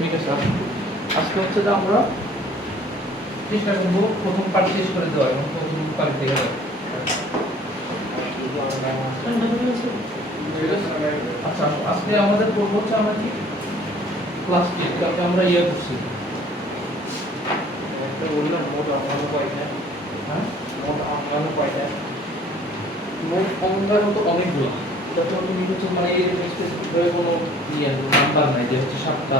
ঠিক আছে, আজকে হচ্ছে যে আমরা চেষ্টা করবো প্রথম পার্ট শেষ করে দেওয়া এবং প্রথম পার্ট দেখে দেওয়া। আচ্ছা, আজকে আমাদের পড়বো হচ্ছে আমরা কি প্লাস্টিক, তাকে আমরা ইয়ে করছি বললাম মোট অঙ্গাণু কয়টা? হ্যাঁ, মোট অঙ্গাণু কয়টা? মোট অঙ্গাণু তো অনেকগুলো, এটা তো তুমি হচ্ছে মানে এই স্পেসিফিক কোনো ইয়ে নাম্বার নাই যে হচ্ছে 7টা।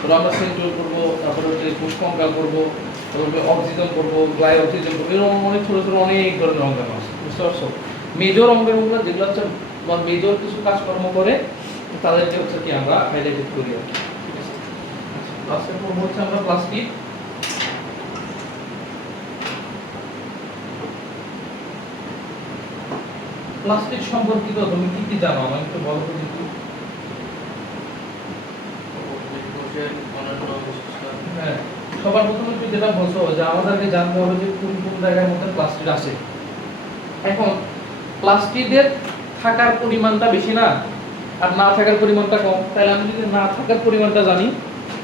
তো আমরা সেন্ট্রাল করবো, তারপরে হচ্ছে পুষ্পঙ্গাল করবো, তারপরে অক্সিজেন করবো, গ্লাই অক্সিজেন করবো, এরকম অনেক ছোটো ছোটো অনেক ধরনের অঙ্গাণু আছে, বুঝতে পারছো? মেজর অঙ্গাণুগুলো যেগুলো হচ্ছে মেজর কিছু কাজকর্ম করে তাদেরকে হচ্ছে কি আমরা হাইলাইটেড করি আর কি। ঠিক আছে, আজকে পড়বো হচ্ছে আমরা প্লাস্টিক। প্লাস্টিক সম্পর্কিত তুমি কি কি জানো আমাকে একটু বলো তো দেখি। হ্যাঁ, সবার প্রথমে তুমি যেটা বলছো যে আমাদেরকে জানতে হবে যে কোন কোন জায়গার মধ্যে প্লাস্টিক আছে। এখন প্লাস্টিকের থাকার পরিমাণটা বেশি না আর না থাকার পরিমাণটা কম, তাহলে আমি যদি না থাকার পরিমাণটা জানি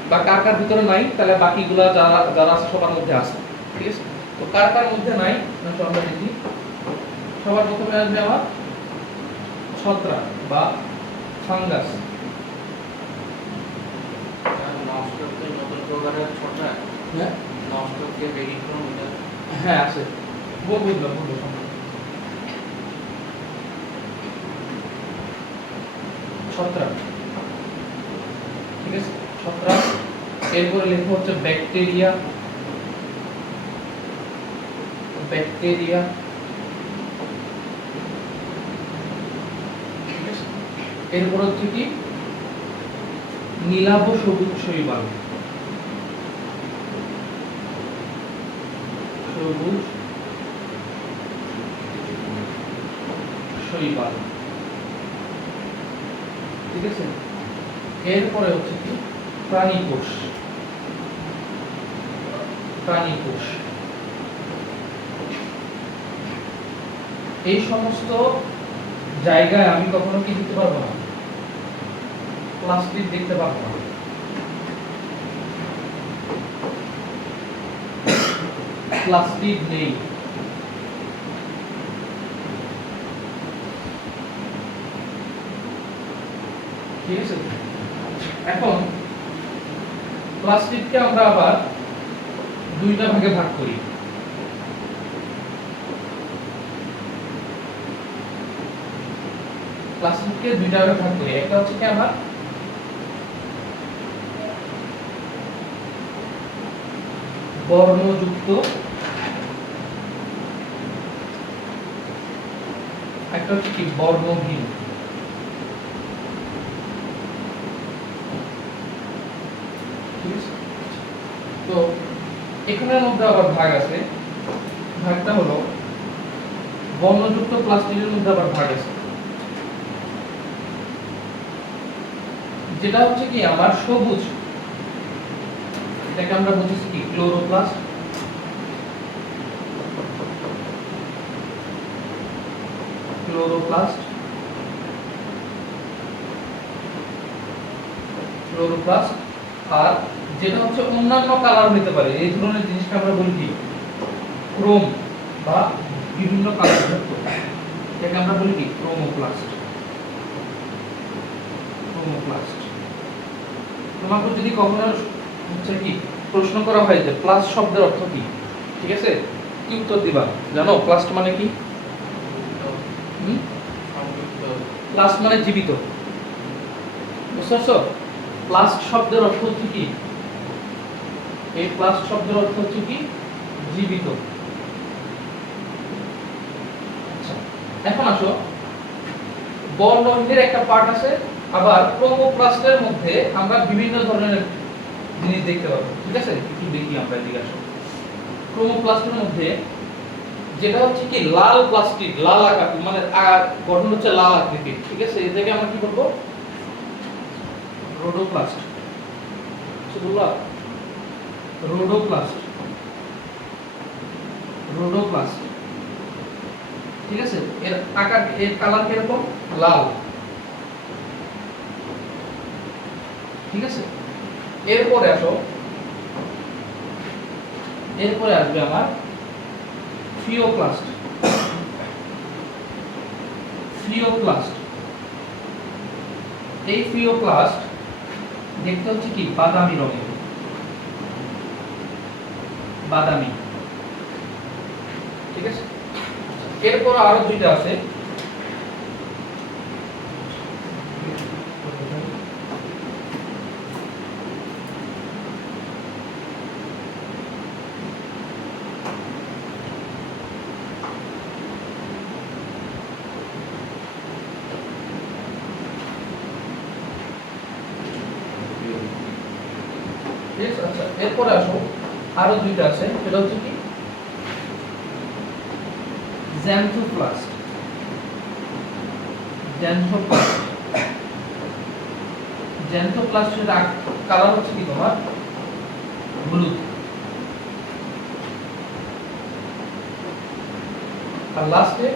বা কার কার ভিতরে নাই, তাহলে বাকিগুলা যারা যারা আছে সবার মধ্যে আছে। ঠিক আছে, তো কার কার মধ্যে নাই আমরা দেখি। সবার প্রথমে আসবে আমার ছত্রাক বা ফাঙ্গাস। নষ্টকের নতুন প্রকারের ছত্রাক, হ্যাঁ নষ্টকের ব্যতিক্রম এটা। হ্যাঁ আছে, বুঝলাম ছত্রাক। ঠিক আছে, ছত্রাক। এরপরে লেখা হচ্ছে ব্যাকটেরিয়া। ব্যাকটেরিয়া, ঠিক আছে। এরপর হচ্ছে কি নীলাভ সবুজ শৈবাল। সবুজ শৈবাল, ঠিক আছে। এরপরে হচ্ছে কি প্রাণী কোষ। প্রাণী কোষ, এই সমস্ত জায়গায় আমি কখনো কি দিতে পারবো না, প্লাস্টিক দেখতে পারবো না। প্লাস্টিক নেই। ঠিক আছে, এখন প্লাস্টিককে আমরা আবার দুইটা ভাগে ভাগ করি। প্লাস্টিককে দুইটা ভাগে ভাগ করি, একটা হচ্ছে কি আমরা বর্ণযুক্ত, একটা হচ্ছে কি বর্ণহীন। তো এখানের মধ্যে আবার ভাগ আছে, ভাগটা হলো বর্ণযুক্ত প্লাস্টিকের মধ্যে আবার ভাগ আছে, যেটা হচ্ছে কি আমার সবুজ, এটাকে আমরা বলছি কি ক্লোরোপ্লাস্ট। Chloroplast, chloroplast. আর যেটা হচ্ছে অন্যান্য কালার হতে পারে, এই ধরনের জিনিসটা আমরা বলি কি ক্রোম বা বিভিন্ন কালার যুক্ত, এটাকে আমরা বলি কি ক্রোমোপ্লাস্ট। ক্রোমোপ্লাস্ট। তোমাকে যদি কখনো হচ্ছে কি প্রশ্ন করা হয় যে প্লাস্ট শব্দের অর্থ কি, ঠিক আছে, কি উত্তর দিবা জানো? প্লাস্ট মানে কি? প্লাস্ট মানে জীবিত, বুঝতে পারছো? প্লাস্ট শব্দের অর্থ হচ্ছে কি, এই প্লাস্ট শব্দের অর্থ হচ্ছে কি জীবিত। আচ্ছা, এখন আসো বর্ণহীনের একটা পার্ট আছে, আবার ক্রোমোপ্লাস্টের মধ্যে আমরা বিভিন্ন ধরনের জিনিস দেখতে পাবো। ঠিক আছে, একটু দেখি আমরা এদিকে আসো। ক্রোমোপ্লাস্টের মধ্যে যেটা হচ্ছে কি লাল প্লাস্টিক, লাল আকার মানে গঠন হচ্ছে লাল আকৃতির, ঠিক আছে, এটাকে আমরা কি বলবো রোডোপ্লাস্ট। বুঝলা, রোডোপ্লাস্ট, রোডোপ্লাস্ট। ঠিক আছে, এর আকার এর কালার কিরকম লাল। ঠিক আছে, এরপরে আসো, এরপরে আসবে আমার ফিওপ্লাস্ট। ফিওপ্লাস্ট, এই ফিওপ্লাস্ট দেখতে হচ্ছে কি বাদামি রঙের, বাদামি। ঠিক আছে, এরপর আরো দুইটা আছে। ঠিক আছে, আচ্ছা এরপরে আসো আরো দুইটা আছে, সেটা হচ্ছে কি জ্যান্থোপ্লাস্ট। জ্যান্থোপ্লাস্ট, জ্যান্থোপ্লাস্টের কালার হচ্ছে কি তোমার হলুদ। আর লাস্টে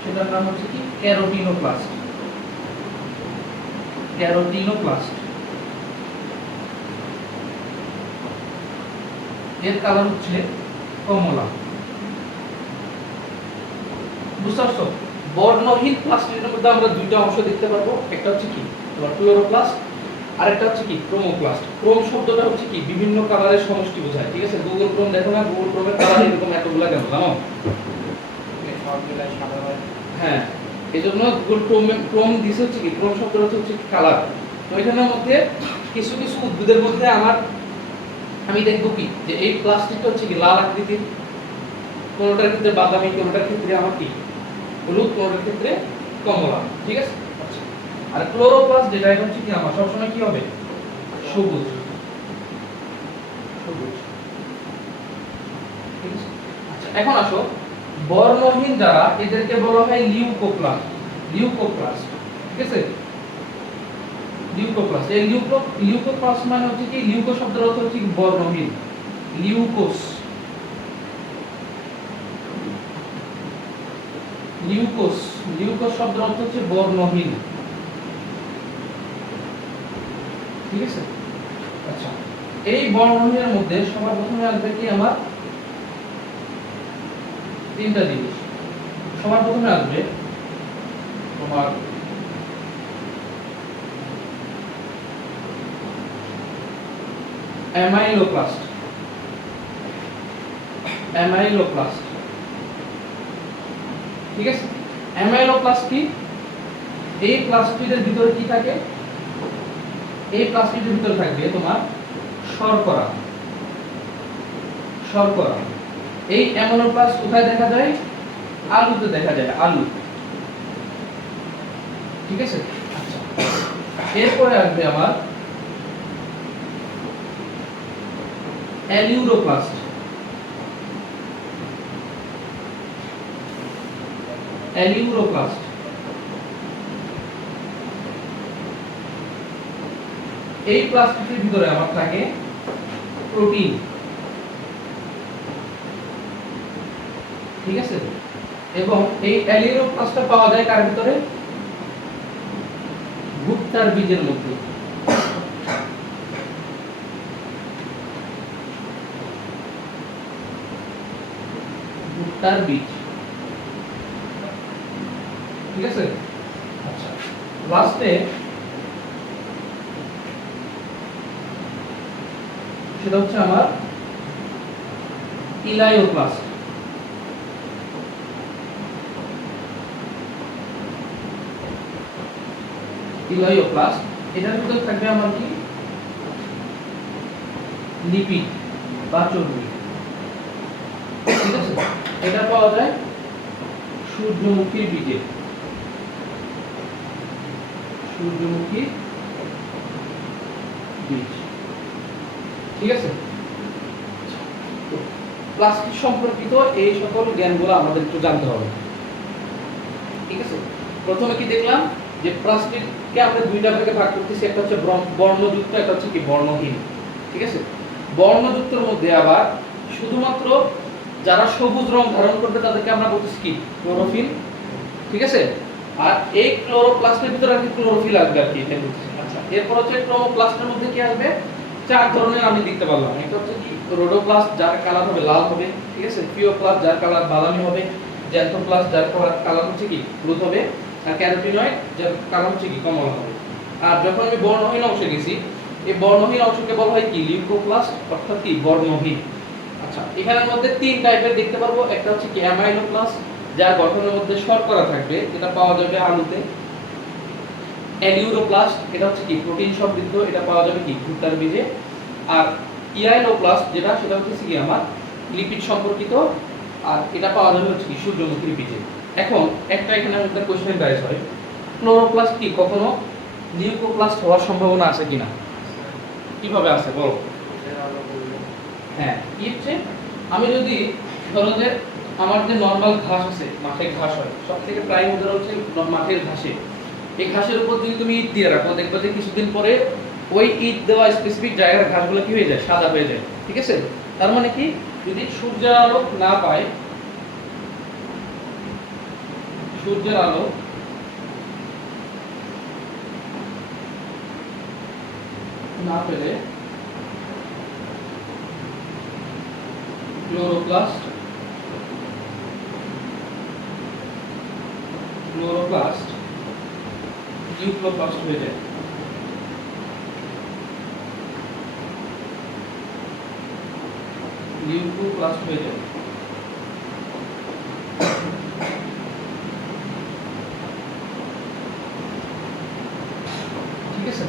সেটার নাম হচ্ছে কি ক্যারোটিনোপ্লাস্ট। ক্যারোটিনোপ্লাস্ট, এর কালার হচ্ছে কমলা। বুঝতে পারছো? বর্ণহীন প্লাস্টিকের মধ্যে আমরা দুইটা অংশ দেখতে পারবো, একটা হচ্ছে কি তোমার ক্লোরোপ্লাস্ট, আর একটা হচ্ছে কি ক্রোমোপ্লাস্ট। ক্রোম শব্দটা হচ্ছে কি বিভিন্ন কালারের সমষ্টি বোঝায়। ঠিক আছে, গুগল ক্রোম দেখো না, গুগল ক্রোমের কালার এরকম এতগুলা কেন জানো? সবগুলাই সাদা হয়। হ্যাঁ, এজন্য গুগল ক্রোম দিছে হচ্ছে কি ক্রোম শব্দটা হচ্ছে কালার। তো এখানের মধ্যে কিছু কিছু উদ্ভিদের মধ্যে আমি দেখবো কি যে এই প্লাস্টিকটা হচ্ছে কি লাল আকৃতির, কোনোটার ক্ষেত্রে বাদামি, কোনোটার ক্ষেত্রে আমার কি হলুদ, কোনোটার ক্ষেত্রে কমলা। ঠিক আছে, আচ্ছা আর ক্লোরোপ্লাস্ট যেটা এটা হচ্ছে কি আমার সবসময় কি হবে সবুজ। সবুজ, ঠিক আছে। আচ্ছা এখন আসো বর্ণহীন যারা, এদেরকে বলা হয় লিউকোপ্লাস্ট। লিউকোপ্লাস্ট, ঠিক আছে, লিউকোপ্লাস্ট। এই লিউকোপ্লাস্ট মানে হচ্ছে কি লিউকো শব্দের অর্থ হচ্ছে কি বর্ণহীন, লিউকোস। লিউকোস, লিউকোস শব্দের অর্থ হচ্ছে বর্ণহীন। ঠিক আছে, আচ্ছা এই বর্ণহীনের মধ্যে সবার প্রথমে আসবে কি আমার তিনটা জিনিস। সবার প্রথমে আসবে তোমার অ্যামাইলোপ্লাস্ট। অ্যামাইলোপ্লাস্ট, ঠিক আছে। অ্যামাইলোপ্লাস্ট কি? এই প্লাস্টিকের ভিতরে কি থাকে? এই প্লাস্টিকের ভিতরে থাকবে তোমার শর্করা। শর্করা, এই অ্যামাইলোপ্লাস্ট কোথায় দেখা যায়? আলুতে দেখা যায়, আলু। ঠিক আছে, আচ্ছা এরপরে আসবে আমার অ্যালিউরোপ্লাস্ট। অ্যালিউরোপ্লাস্ট, এই প্লাস্টিকের ভিতরে আমার থাকে প্রোটিন। ঠিক আছে, এবং এই অ্যালিউরোপ্লাস্টটা পাওয়া যায় কার ভিতরে? ভুট্টার বীজের মধ্যে। ভুট্টার বীজ, ঠিক আছে। আচ্ছা লাস্টে সেটা হচ্ছে আমার ইলায়োপ্লাস্ট। ইলায়োপ্লাস্ট, এটার ভিতরে থাকবে আমার কি লিপিড বা চর্বি। ঠিক আছে, এটা পাওয়া যায় সূর্যমুখীর বীজে। সূর্যমুখী বীজ, ঠিক আছে। প্লাস্টিক সম্পর্কিত এই সকল জ্ঞানগুলো আমাদের একটু জানতে হবে। ঠিক আছে, প্রথমে কি দেখলাম যে প্লাস্টিককে আমরা দুইটা ভাগে ভাগ করতেছি, একটা হচ্ছে বর্ণযুক্ত, একটা হচ্ছে কি বর্ণহীন। ঠিক আছে, বর্ণযুক্তর মধ্যে আবার শুধুমাত্র যারা সবুজ রং ধারণ করবে তাদেরকে আমরা বলতেছি কি ক্লোরোফিল। ঠিক আছে, আর এই ক্লোরোপ্লাস্টের ভিতরে আর কি ক্লোরোফিল আসবে আর কি, এটা বলতেছি। আচ্ছা এরপর হচ্ছে ক্লোরোপ্লাস্টের মধ্যে কি আসবে, চার ধরনের আমি দেখতে পারলাম। একটা হচ্ছে কি রোডোপ্লাস্ট, যার কালার হবে লাল হবে, ঠিক আছে, ফিওপ্লাস্ট যার কালার বাদামি হবে, জ্যান্থোপ্লাস্ট যার কালার হচ্ছে কি হলুদ হবে, আর ক্যারোটিনয়েড যার কালার হচ্ছে কি কমলা হবে। আর যখন আমি বর্ণহীন অংশে গেছি, এই বর্ণহীন অংশকে বলা হয় কি লিউকোপ্লাস্ট, অর্থাৎ কি বর্ণহীন। আচ্ছা, এখানের মধ্যে তিন টাইপের দেখতে পারবো। একটা হচ্ছে কি অ্যামাইলোপ্লাস্ট, যার গঠনের মধ্যে শর্করা থাকবে, যেটা পাওয়া যাবে আলুতে। অ্যালিউরোপ্লাস্ট, এটা হচ্ছে কি প্রোটিন সমৃদ্ধ, এটা পাওয়া যাবে কি ভুট্টার বীজে। আর ইয়াইলোপ্লাস্ট, সেটা হচ্ছে কি আমার লিপিড সম্পর্কিত, আর এটা পাওয়া যাবে হচ্ছে কি সূর্যমুখীর বীজে। এখন একটা এখানে আমাদের কোশ্চেন রাইজ হয়, ক্লোরোপ্লাস্ট কি কখনো লিউকোপ্লাস্ট হওয়ার সম্ভাবনা আছে কিনা? কিভাবে আছে বলো? হ্যাঁ, কি হচ্ছে, আমি যদি ধরো যে আমার যে নরমাল ঘাস আছে, মাঠে ঘাস হয়, সবথেকে প্রাইম উদাহরণ হচ্ছে মাঠের ঘাসে। এই ঘাসের উপর যদি তুমি ইট দিয়ে রাখো, দেখবে যে কিছুদিন পরে ওই ইট দেওয়া স্পেসিফিক জায়গার ঘাসগুলো কি হয়ে যায়, সাদা হয়ে যায়, ঠিক আছে। তার মানে কি, যদি সূর্যের আলো না পায়, সূর্যের আলো না পেলে ক্লোরোপ্লাস্ট লিউকোপ্লাস্ট হয়ে যায়। লিউকোপ্লাস্ট হয়ে যায়। ঠিক আছে।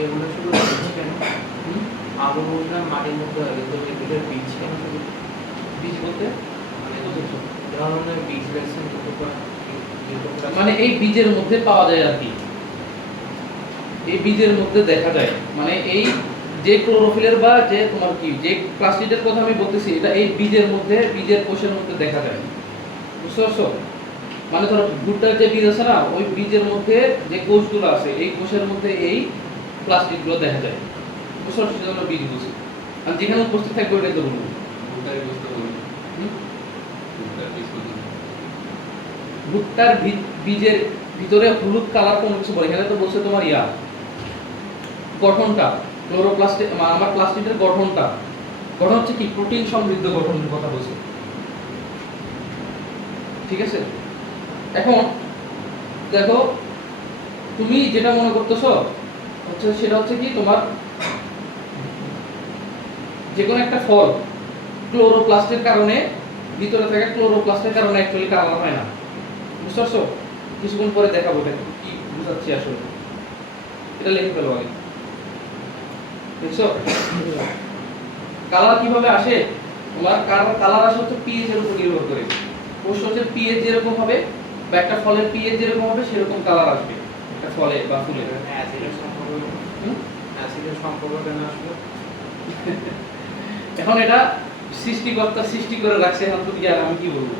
এগুলো শুধু বীজ কেন? আলু বুঝলাম মাটির মধ্যে হয়, কিন্তু এগুলোর বীজ কেন শুধু? বীজ বলতে মানে ধরনের বীজ রয়েছে মানে এই বীজের মধ্যে পাওয়া যায় আর কি, এই বীজের মধ্যে দেখা যায়, মানে এই যে ক্লোরোফিলের বা যে তোমার কি যে প্লাস্টিডের কথা আমি বলতেছি, এটা এই বীজের মধ্যে, বীজের কোষের মধ্যে দেখা যায়, বুঝতে পারছো? মানে ধরো ভুট্টার যে বীজ আছে না, ওই বীজের মধ্যে যে কোষগুলো আছে, এই কোষের মধ্যে এই প্লাস্টিকগুলো দেখা যায়, বুঝতে পারছো? সেজন্য বীজ বুঝি, আর যেখানে উপস্থিত থাকবে ওইটাই তো বলবো। ভুট্টার বীজের ভিতরে হলুদ কালার কোন কিছু বলে, এখানে তো বলছে তোমার ইয়া গঠনটা, ক্লোরোপ্লাস্টে আমার প্লাস্টিডের গঠনটা, গঠন হচ্ছে কি প্রোটিন সমৃদ্ধ গঠনের কথা বলছে, ঠিক আছে। এখন দেখো, তুমি যেটা মনে করতেছো হচ্ছে সেটা হচ্ছে কি তোমার যে কোনো একটা ফল ক্লোরোপ্লাস্টের কারণে, ভিতরে থাকা ক্লোরোপ্লাস্টের কারণে অ্যাকচুয়ালি কালার হয় না, বুঝতে পারছো? কিছুক্ষণ পরে দেখাবো এটা কি বুঝাচ্ছি আসলে, এটা লিখে ফেলো আগে, দেখছো? কালার কিভাবে আসে, তোমার কালার আসে হচ্ছে পিএইচ এর উপর নির্ভর করে। কোষ হচ্ছে পিএইচ যেরকম হবে, বা একটা ফলের পিএইচ যেরকম হবে সেরকম কালার আসবে একটা ফলে বা ফুলে। অ্যাসিডের সম্পর্ক কেন আসবে? এখন এটা সৃষ্টিকর্তা সৃষ্টি করে রাখছে, এখন তো আর আমি কি বলবো?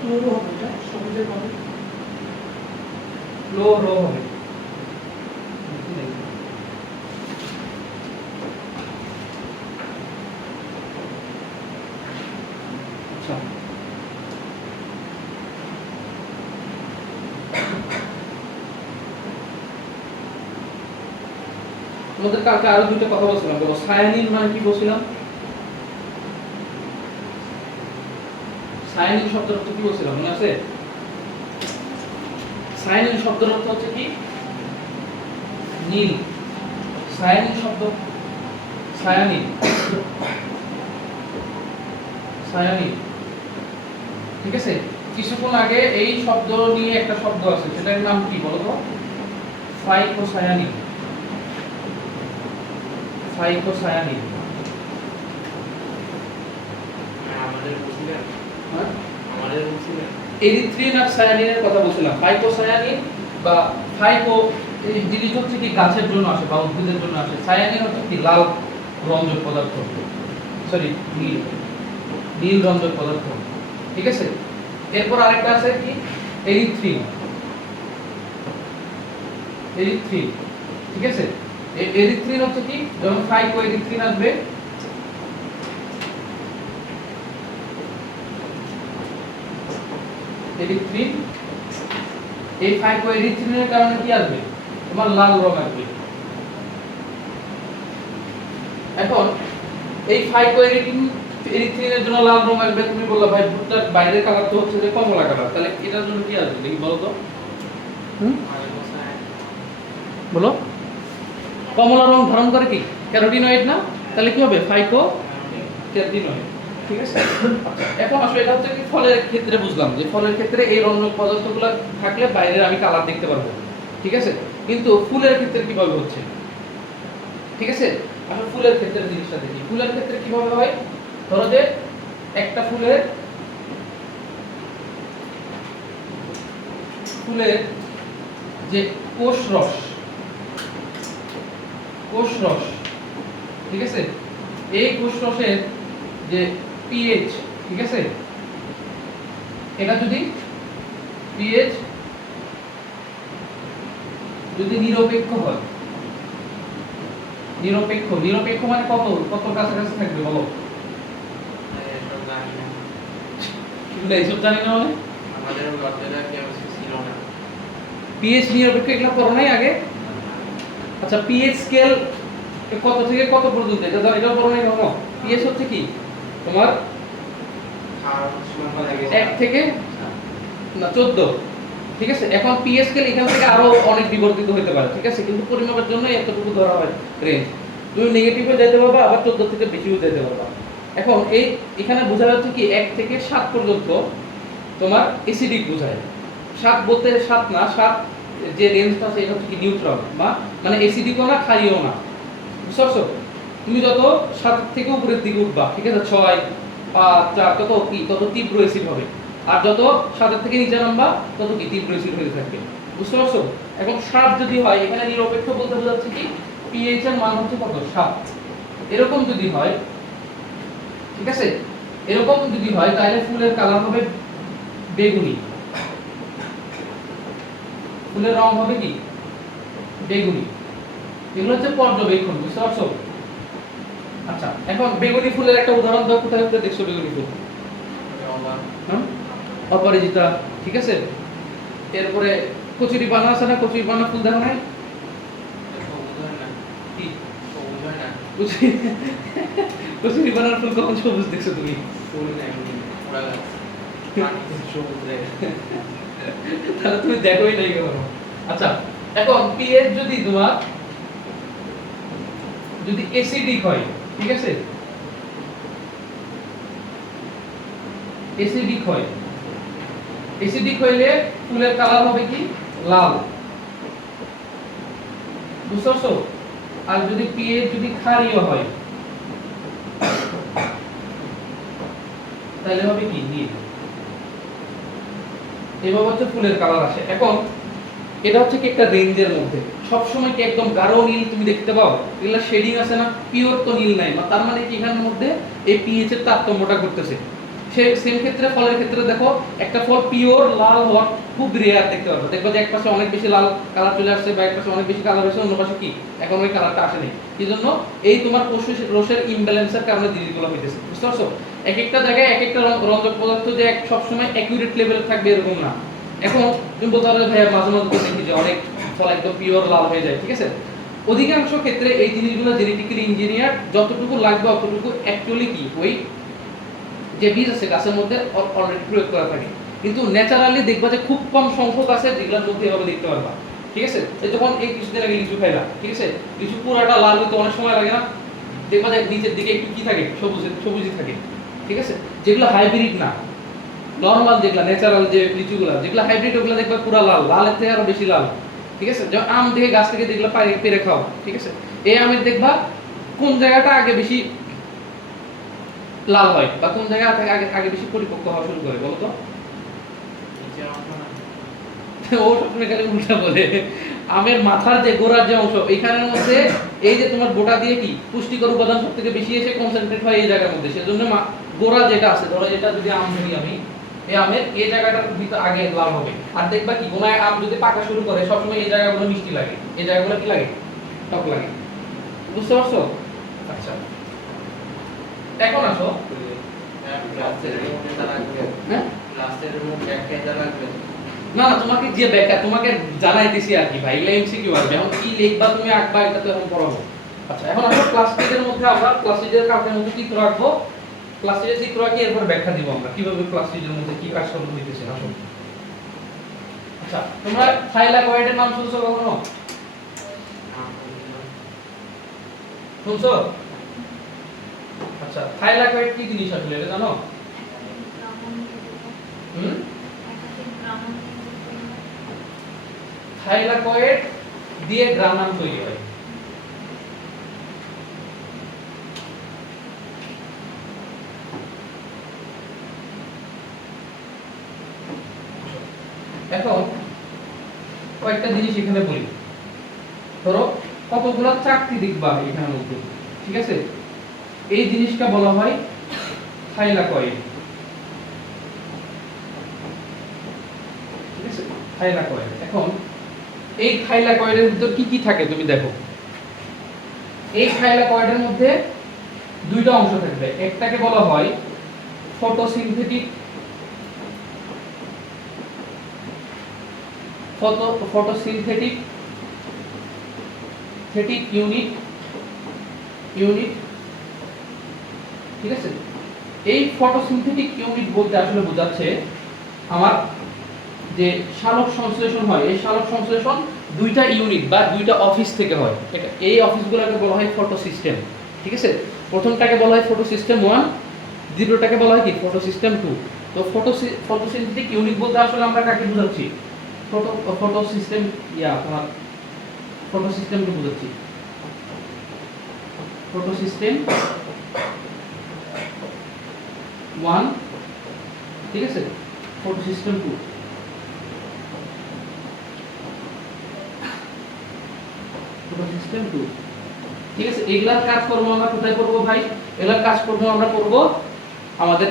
ক্লোরো হবে, এটা সবুজের হবে, ক্লোরো হবে। আচ্ছা, তোমাদের কালকে আরো দুইটা কথা বলছিলাম, দেখো সায়ানিন মানে কি বলছিলাম, সায়ানিন শব্দের অর্থ কি বলছিলাম মনে আছে? সায়ানিন শব্দের অর্থ হচ্ছে কি নীল, সায়ানিন শব্দ, সায়ানিন, সায়ানিন, ঠিক আছে। কিছুক্ষণ আগে এই শব্দ নিয়ে একটা শব্দ আছে, সেটার নাম কি বলো তো? Phycocyanin, phycocyanin. আমাদের বুঝলেন হ্যাঁ, আমাদের বুঝলেন এরিথ্রিন আর সায়ানিনের কথা বলছিলাম। ফাইকোসায়ানিন বা ফাইকো এই জিনিস হচ্ছে কি গাছের জন্য আসে বা উদ্ভিদের জন্য আসে। সায়ানিন হচ্ছে কি লাল রঞ্জক পদার্থ, সরি নীল নীল রঞ্জক পদার্থ, ঠিক আছে। এরপর আরেকটা আছে কি এরিথ্রিন, এরিথ্রিন, ঠিক আছে। এই এরিথ্রিন হচ্ছে কি যখন ফাইকো এরিথ্রিন আসবে এরিথ্রিন, এই ফাইকো এরিথ্রিনের কারণে কি আসবে তোমার লাল রং আসবে। এখন এই ফাইকো এরিথ্রিনের জন্য লাল রং আসবে, তুমি বললা ভাই ভুট্টার বাইরের কালার তো হচ্ছে যে কমলা কালার, তাহলে এটার জন্য কি আসবে দেখি বলো তো। বলো, কমলা রং ধারণ করে কি ক্যারোটিনয়েড না, তাহলে কি হবে ফাইকো ক্যারোটিনয়েড, ঠিক আছে। আচ্ছা, এখন আসলে এটা হচ্ছে কি ফলের ক্ষেত্রে বুঝলাম যে ফলের ক্ষেত্রে এই রঞ্জক পদার্থগুলো থাকলে বাইরে আমি কালার দেখতে পারবো, ঠিক আছে। কিন্তু ফুলের ক্ষেত্রে কিভাবে হচ্ছে, ঠিক আছে। আমরা ফুলের ক্ষেত্রে জিনিসটা দেখি। ফুলের ক্ষেত্রে কিভাবে হয়, ধরো যে একটা ফুলের যে কোষ রস, ঠিক আছে, এই কোষ রসের যে পিএইচ, ঠিক আছে, এটা যদি পিএইচ যদি নিরপেক্ষ হয়, নিরপেক্ষ নিরপেক্ষ মানে কত কত কাছাকাছি থাকবে বলো। এইসব জানি না মানে আমাদের গর্তেটা কেমিস্ট্রি ছিল না। পিএইচ নিরপেক্ষ এগুলো করো নাই আগে। আচ্ছা, পিএইচ স্কেল কত থেকে কত পর্যন্ত, এটা জানো, এটাও করো নাই কখনো। পিএইচ হচ্ছে কি তোমার আর সংখ্যা লাগে 1 থেকে না 14, ঠিক আছে। এখন পিএইচ স্কেল এখান থেকে আরো অনেক বিবর্তিত হতে পারে, ঠিক আছে, কিন্তু পরিমাপের জন্য এতটুকু ধরা হয় রেঞ্জ। তুমি নেগেটিভে যেতে পারবা, আবার 14 থেকে বেশিও যেতে পারবা। এখন এই এখানে বোঝা যাচ্ছে কি 1 থেকে 7 পর্যন্ত তোমার অ্যাসিডিক বোঝায়। 7 বলতে 7 না, 7 যে রেঞ্জটা আছে এটা হচ্ছে কি নিউট্রাল, মানে অ্যাসিডিকও না ক্ষারীয় না, বুঝতে পারছো। তুমি যত 7 থেকে উপরের দিকে উঠবা, ঠিক আছে, 6 5 4 তত কি তত তীব্র অ্যাসিড হবে, আর যত 7 থেকে নিচে নামবা তত কি তীব্র অ্যাসিড হতে থাকবে, বুঝতে পারছো। এখন 7 যদি হয়, এখানে নিরপেক্ষ বলতে বোঝাচ্ছে কি পিএইচ এর মান হচ্ছে কত 7, এরকম যদি হয়, ঠিক আছে, এরকম যদি হয় তাহলে ফুলের কালার হবে বেগুনি, ফুলের রং হবে কি বেগুনি। এগুলো হচ্ছে পর্যবেক্ষণ, বুঝতে পারছো। আচ্ছা, এখন বেগুনি ফুলের একটা উদাহরণ দাও, কোথায় কোথায় দেখছো বেগুনি ফুল। অপরাজিতা, ঠিক আছে। এরপরে কচুরি পানা আছে না, কচুরি পানা ফুল দেখো নাই কি কচুরি পানার ফুল কখন সবুজ দেখছো তুমি? তাহলে তুমি দেখোই নাই কেন। আচ্ছা, এখন পিএইচ যদি তোমার যদি অ্যাসিডিক হয়, ঠিক আছে, অ্যাসিডিক হয়, অ্যাসিডিক হইলে ফুলের কালার হবে কি লাল, বুঝতে পারছো। আর যদি পিএইচ যদি ক্ষারীয় হয় তাহলে হবে কি নীল। এভাবে হচ্ছে ফুলের কালার আসে। এখন এটা হচ্ছে কি একটা রেঞ্জের মধ্যে, সব সময় কি একদম গাঢ় নীল তুমি দেখতে পাও, এগুলা শেডিং আছে না, পিওর তো নীল নাই, তার মানে কি এখানের মধ্যে এই পিএইচ এর তারতম্যটা করতেছে। সেম ক্ষেত্রে ফলের ক্ষেত্রে দেখো, একটা ফল পিওর লাল হওয়ার খুব রেয়ার দেখতে পারবে, দেখবে যে এক পাশে অনেক বেশি লাল কালার চলে আসছে বা এক পাশে অনেক বেশি কালার হয়েছে, অন্য পাশে কি এখন ওই কালারটা আসেনি। এই জন্য এই তোমার কোষ রসের ইমব্যালেন্সের কারণে জিনিসগুলো হইতেছে, বুঝতে পারছো। এক একটা জায়গায় এক একটা রঞ্জক পদার্থ যে সবসময় অ্যাকুরেট লেভেলে থাকবে এরকম না। এখন তুমি বলতে পারো ভাইয়া মাঝে মাঝে তো দেখি যে অনেক ফল একদম পিওর লাল হয়ে যায়, ঠিক আছে। অধিকাংশ ক্ষেত্রে এই জিনিসগুলো জেনেটিক্যালি ইঞ্জিনিয়ার যতটুকু লাগবে অতটুকু অ্যাকচুয়ালি কি ওই যে বীজ আছে গাছের মধ্যে অলরেডি প্রয়োগ করা থাকে, কিন্তু ন্যাচারালি দেখবা যে খুব কম সংখ্যক আছে যেগুলোর মধ্যে এভাবে দেখতে পারবা, ঠিক আছে। এই যখন এই কিছুদিন আগে লিচু খাইলা, ঠিক আছে, লিচু পুরাটা লাল হতে অনেক সময় লাগে না, দেখবা যে নিচের দিকে একটু কি থাকে সবুজই থাকে, ঠিক আছে। যেগুলো হাইব্রিড না, নরমাল যেগুলো ন্যাচারাল যে লিচুগুলো যেগুলো হাইব্রিড ওগুলো দেখবা পুরা লাল, লালের থেকে আরো বেশি লাল, ঠিক আছে। যেমন আম দেখে গাছ থেকে যেগুলো পেরে খাও, ঠিক আছে, এই আমের দেখবা কোন জায়গাটা আগে বেশি লাল হয় বা কোন জায়গা থেকে আগে আগে বেশি পরিপক্ক হওয়া শুরু করে বলো তো? নিচের অংশ না। ও সবসময় খালি উল্টা বলে। আমের মাথার যে গোড়ার যে অংশ এইখানের মধ্যে এই যে তোমার গোটা দিয়ে কি পুষ্টিকর উপাদান সব থেকে বেশি এসে কনসেন্ট্রেট হয় এই জায়গার মধ্যে, সেজন্য গোড়া যেটা আছে, ধরো এটা যদি আম ধরি আমি, এই আমের এই জায়গাটার ভিতর আগে লাল হবে। আর দেখবা কি কোন আম যদি পাকা শুরু করে সবসময় এই জায়গাগুলো মিষ্টি লাগে, এই জায়গাগুলো কি লাগে, টক লাগে। বুঝতে পারছো? আচ্ছা এখন আসো, লাস্টের মধ্যে তার লাগবে। হ্যাঁ লাস্টের মধ্যে একটা লাগবে। না না তোমাকে যে ব্যাখ্যা তোমাকে জানাইতেছি আর কি ভাই, এগুলা এমসিকিউ আসবে। এখন কি লিখবা তুমি আঁকবা এটা তো এখন পড়াবো। আচ্ছা এখন আমরা প্লাস্টিকের মধ্যে আমরা প্লাস্টিকের কাপের মধ্যে চিত্র আঁকবো, প্লাস্টিকের চিত্র আঁকি এরপর ব্যাখ্যা দিব আমরা কিভাবে প্লাস্টিকের মধ্যে কি কাজকর্ম হইতেছে। আসো আচ্ছা তোমরা থাইলাকয়েডের নাম শুনছো কখনো? শুনছো? আচ্ছা থাইলাকয়েড কি জিনিস আসলে এটা জানো? হুম থাইলাকয়েড দিয়ে গ্রানাম তৈরি হয়। এখন কয়েকটা জিনিস এখানে বলি, ধরো কতগুলো চাকতি দেখবা এখানের মধ্যে, ঠিক আছে? এই জিনিসটা বলা হয় থাইলাকয়েড, ঠিক আছে? থাইলাকয়েড। এখন এই থাইলাকয়েডের ভিতর কি কি থাকে তুমি দেখো। এই থাইলাকয়েডের মধ্যে দুইটা অংশ থাকবে, একটাকে বলা হয় ফটোসিনথেটিক ফটোসিনথেটিক ইউনিট, ঠিক আছে? এই ফটোসিনথেটিক ইউনিট বলতে আসলে বোঝাচ্ছে আমার যে সালোক সংশ্লেষণ হয়, এই সালোক সংশ্লেষণ দুইটা ইউনিট বা দুইটা অফিস থেকে হয়। এটা এই অফিসগুলোকে বলা হয় ফটোসিস্টেম, ঠিক আছে? প্রথমটাকে বলা হয় ফটোসিস্টেম 1, দ্বিতীয়টাকে বলা হয় কি ফটোসিস্টেম 2। তো ফটোসিনথেটিক ইউনিট বলতে আসলে আমরা কাকে বোঝাচ্ছি? ফটোসিস্টেম তোমার ফটোসিস্টেমকে বোঝাচ্ছি। ফটোসিস্টেম 1, ঠিক আছে? ফটোসিস্টেম 2, ফটোসিস্টেম 2, ঠিক আছে? এগুলার কাজকর্ম আমরা কোথায় করব ভাই? এগুলার কাজকর্ম আমরা করব আমাদের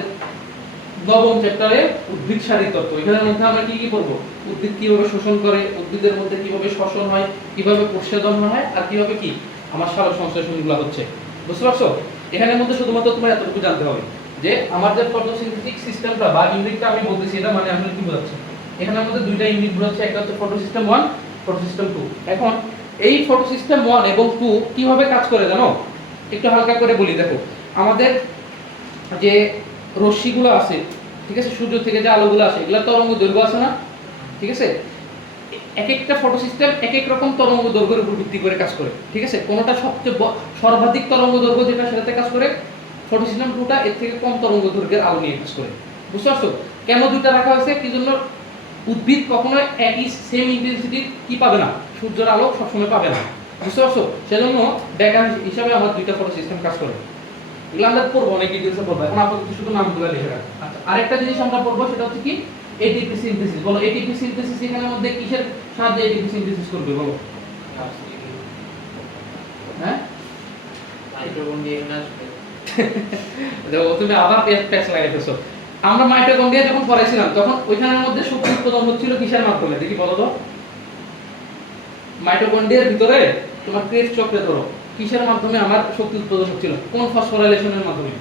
নবম চ্যাপ্টারে উদ্ভিদ সারি তত্ত্ব। এখানের মধ্যে আমরা কি কি করব? উদ্ভিদ কিভাবে শোষণ করে, উদ্ভিদের মধ্যে কিভাবে শ্বসন হয়, কিভাবে কোষেদন হয়, আর কিভাবে কি আমার সালোক সংশ্লেষণগুলো হচ্ছে। বুঝতে পারছো? এখানের মধ্যে শুধুমাত্র তোমার এতটুকু জানতে হবে যে আমার যে ফটোসিনথেটিক সিস্টেমটা বা ইউনিটটা আমি বলতেছি, এটা মানে আসলে কি বোঝাচ্ছে। এখানের মধ্যে দুইটা ইউনিট বোঝাচ্ছে, একটা হচ্ছে ফটোসিস্টেম 1, ফটোসিস্টেম 2। এখন এই ফটোসিস্টেম 1 এবং 2 কিভাবে কাজ করে জানো? একটু হালকা করে বলি। দেখো আমাদের যে রশ্মিগুলো আছে, ঠিক আছে, সূর্য থেকে যে আলোগুলো আসে, এগুলা তরঙ্গ দৈর্ঘ্য আছে না, ঠিক আছে? এক একটা ফটোসিস্টেম এক এক রকম তরঙ্গ দৈর্ঘ্যের উপর ভিত্তি করে কাজ করে, ঠিক আছে? কোনটা সবচেয়ে সর্বাধিক তরঙ্গ দৈর্ঘ্য যেটা সেটাতে কাজ করে, ফটোসিস্টেম 2টা এর থেকে কম তরঙ্গ দৈর্ঘ্যের আলো নিয়ে কাজ করে। বুঝতে পারছো কেন দুইটা রাখা হয়েছে? কি জন্য? উদ্ভিদ কখনো একই সেম ইন্টেন্সিটির কি পাবে না, সূর্যের আলো সবসময় পাবে না। বুঝতে পারছো? সেজন্য ব্যাকগ্রাউন্ড হিসাবে আমার দুইটা ফটোসিস্টেম কাজ করে। এগুলো আমরা পড়বো, অনেক ডিটেইলসে পড়বো। এখন আপাতত শুধু নামগুলো লিখে রাখো। আচ্ছা আরেকটা জিনিস আমরা পড়বো, সেটা হচ্ছে কি এটিপি সিনথেসিস। বলো এটিপি সিনথেসিস এখানের মধ্যে কিসের সাহায্যে এটিপি সিনথেসিস করবে বলো? হ্যাঁ মাইটোকন্ড্রিয়া আসবে। দেখো তুমি আবার প্যাচ লাগাইতেছো। আমরা মাইটোকন্ড্রিয়া যখন পড়াইছিলাম তখন ওইখানের মধ্যে শক্তি উৎপাদন হচ্ছিল কিসের মাধ্যমে দেখি বলো তো? মাইটোকন্ড্রিয়ার ভিতরে তোমার ক্রেবস চক্রে ধরো কিসের মাধ্যমে আমার শক্তি উৎপাদন হচ্ছিল? কোন ফসফোরাইলেশনের মাধ্যমে?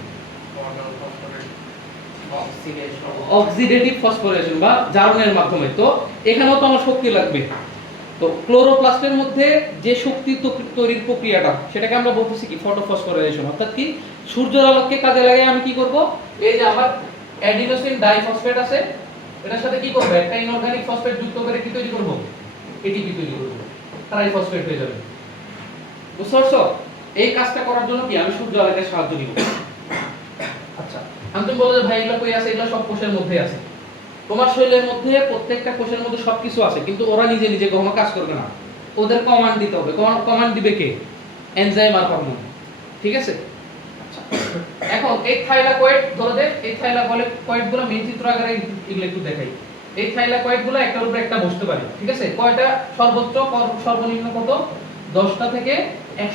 অক্সিডেটিভ ফসফোরাইলেশন বা জারণের মাধ্যমে। তো এখানেও তো আমার শক্তি লাগবে। তো ক্লোরোপ্লাস্টের মধ্যে যে শক্তি তৈরির প্রক্রিয়াটা, সেটাকে আমরা বলতেছি কি ফটোফসফোরাইলেশন। অর্থাৎ কি সূর্যের আলোককে কাজে লাগিয়ে আমি কি করব? এই যে আমার অ্যাডিনোসিন ডাইফসফেট আছে, এটার সাথে কি করব? একটা ইনঅর্গানিক ফসফেট যুক্ত করে কি তৈরি করব? এটিপি তৈরি করব, ট্রাইফসফেট হয়ে যাবে। বুঝতে পারছো? এই কাজটা করার জন্য কি আমি সূর্য আলোকের সাহায্য নিব। আচ্ছা আমি তুমি বলো যে ভাই এগুলো কই আছে? এগুলো সব কোষের মধ্যে আছে। তোমার শরীরের মধ্যে প্রত্যেকটা কোষের মধ্যে সবকিছু আছে, কিন্তু ওরা নিজে নিজে কখনো কাজ করবে না, ওদের কমান্ড দিতে হবে। কমান্ড দিবে কে? এনজাইম আর হরমোন। ঠিক আছে? আচ্ছা, এখন এই থাইলাকয়েড ধরো যে এই থাইলাকয়েড গুলো মেইন চিত্র আকারে এগুলো একটু দেখাই। এই থাইলাকয়েড গুলো একটার উপরে একটা বসতে পারে, ঠিক আছে? কয়টা? সর্বোচ্চ সর্বনিম্ন কত? 10টা থেকে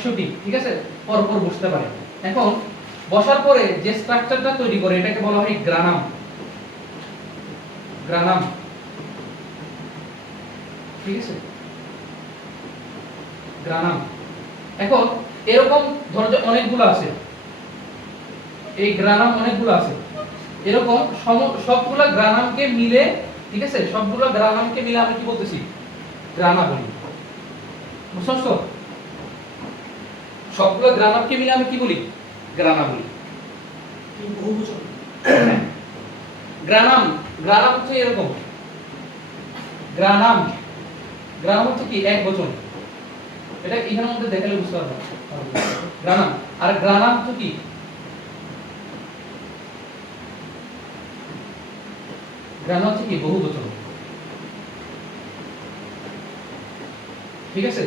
100টি, ঠিক আছে, পরপর বসতে পারে। এখন বসার পরে যে স্ট্রাকচারটা তৈরি করে এটাকে বলা হয় গ্রানাম। গ্রানাম, ঠিক আছে, গ্রানাম। এখন এরকম ধরো যে অনেকগুলো আছে, এই গ্রানাম অনেকগুলো আছে, এরকম সবগুলা গ্রানামকে মিলে, ঠিক আছে, সবগুলো গ্রানামকে মিলে আমি কি বলতেছি? গ্রানা বলি। বুঝছস তো? সবগুলো গ্রানামকে মিলে আমি কি বলি? গ্রানা বলি। এই বহুবচন। গ্রানাম, গ্রানাম হচ্ছে এরকম। গ্রানাম, গ্রানাম হচ্ছে কি? এক বচন। এটা এখানের মধ্যে দেখালে বুঝতে পারবে গ্রানাম। আর গ্রানাম হচ্ছে কি? গ্রানাম হচ্ছে কি? বহুবচন, ঠিক আছে?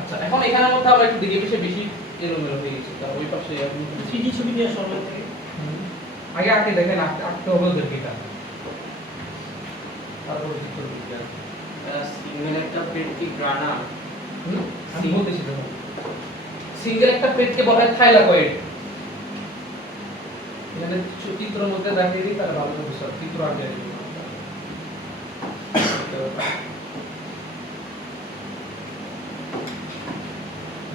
আচ্ছা, এখন এখানের মধ্যে আমরা একটু দেখি বেশি এলোমেলো হয়ে গেছে, তার ওই পাশে আপনি 3D ছবি দিয়ে সরল থেকে আগে আগে দেখেন, আঁকতে হবে ওদেরকে এটা, তারপর চিত্র দিতে হবে। সিঙ্গেল একটা প্লেট কি গ্রানাম? আমি বলতেছি দেখুন, সিঙ্গেল একটা প্লেটকে বলা হয় থাইলাকয়েড। এখানে চিত্রের মধ্যে দেখিয়ে দিই, তাহলে ভালো হবে স্যার। চিত্র আঁকে দিই।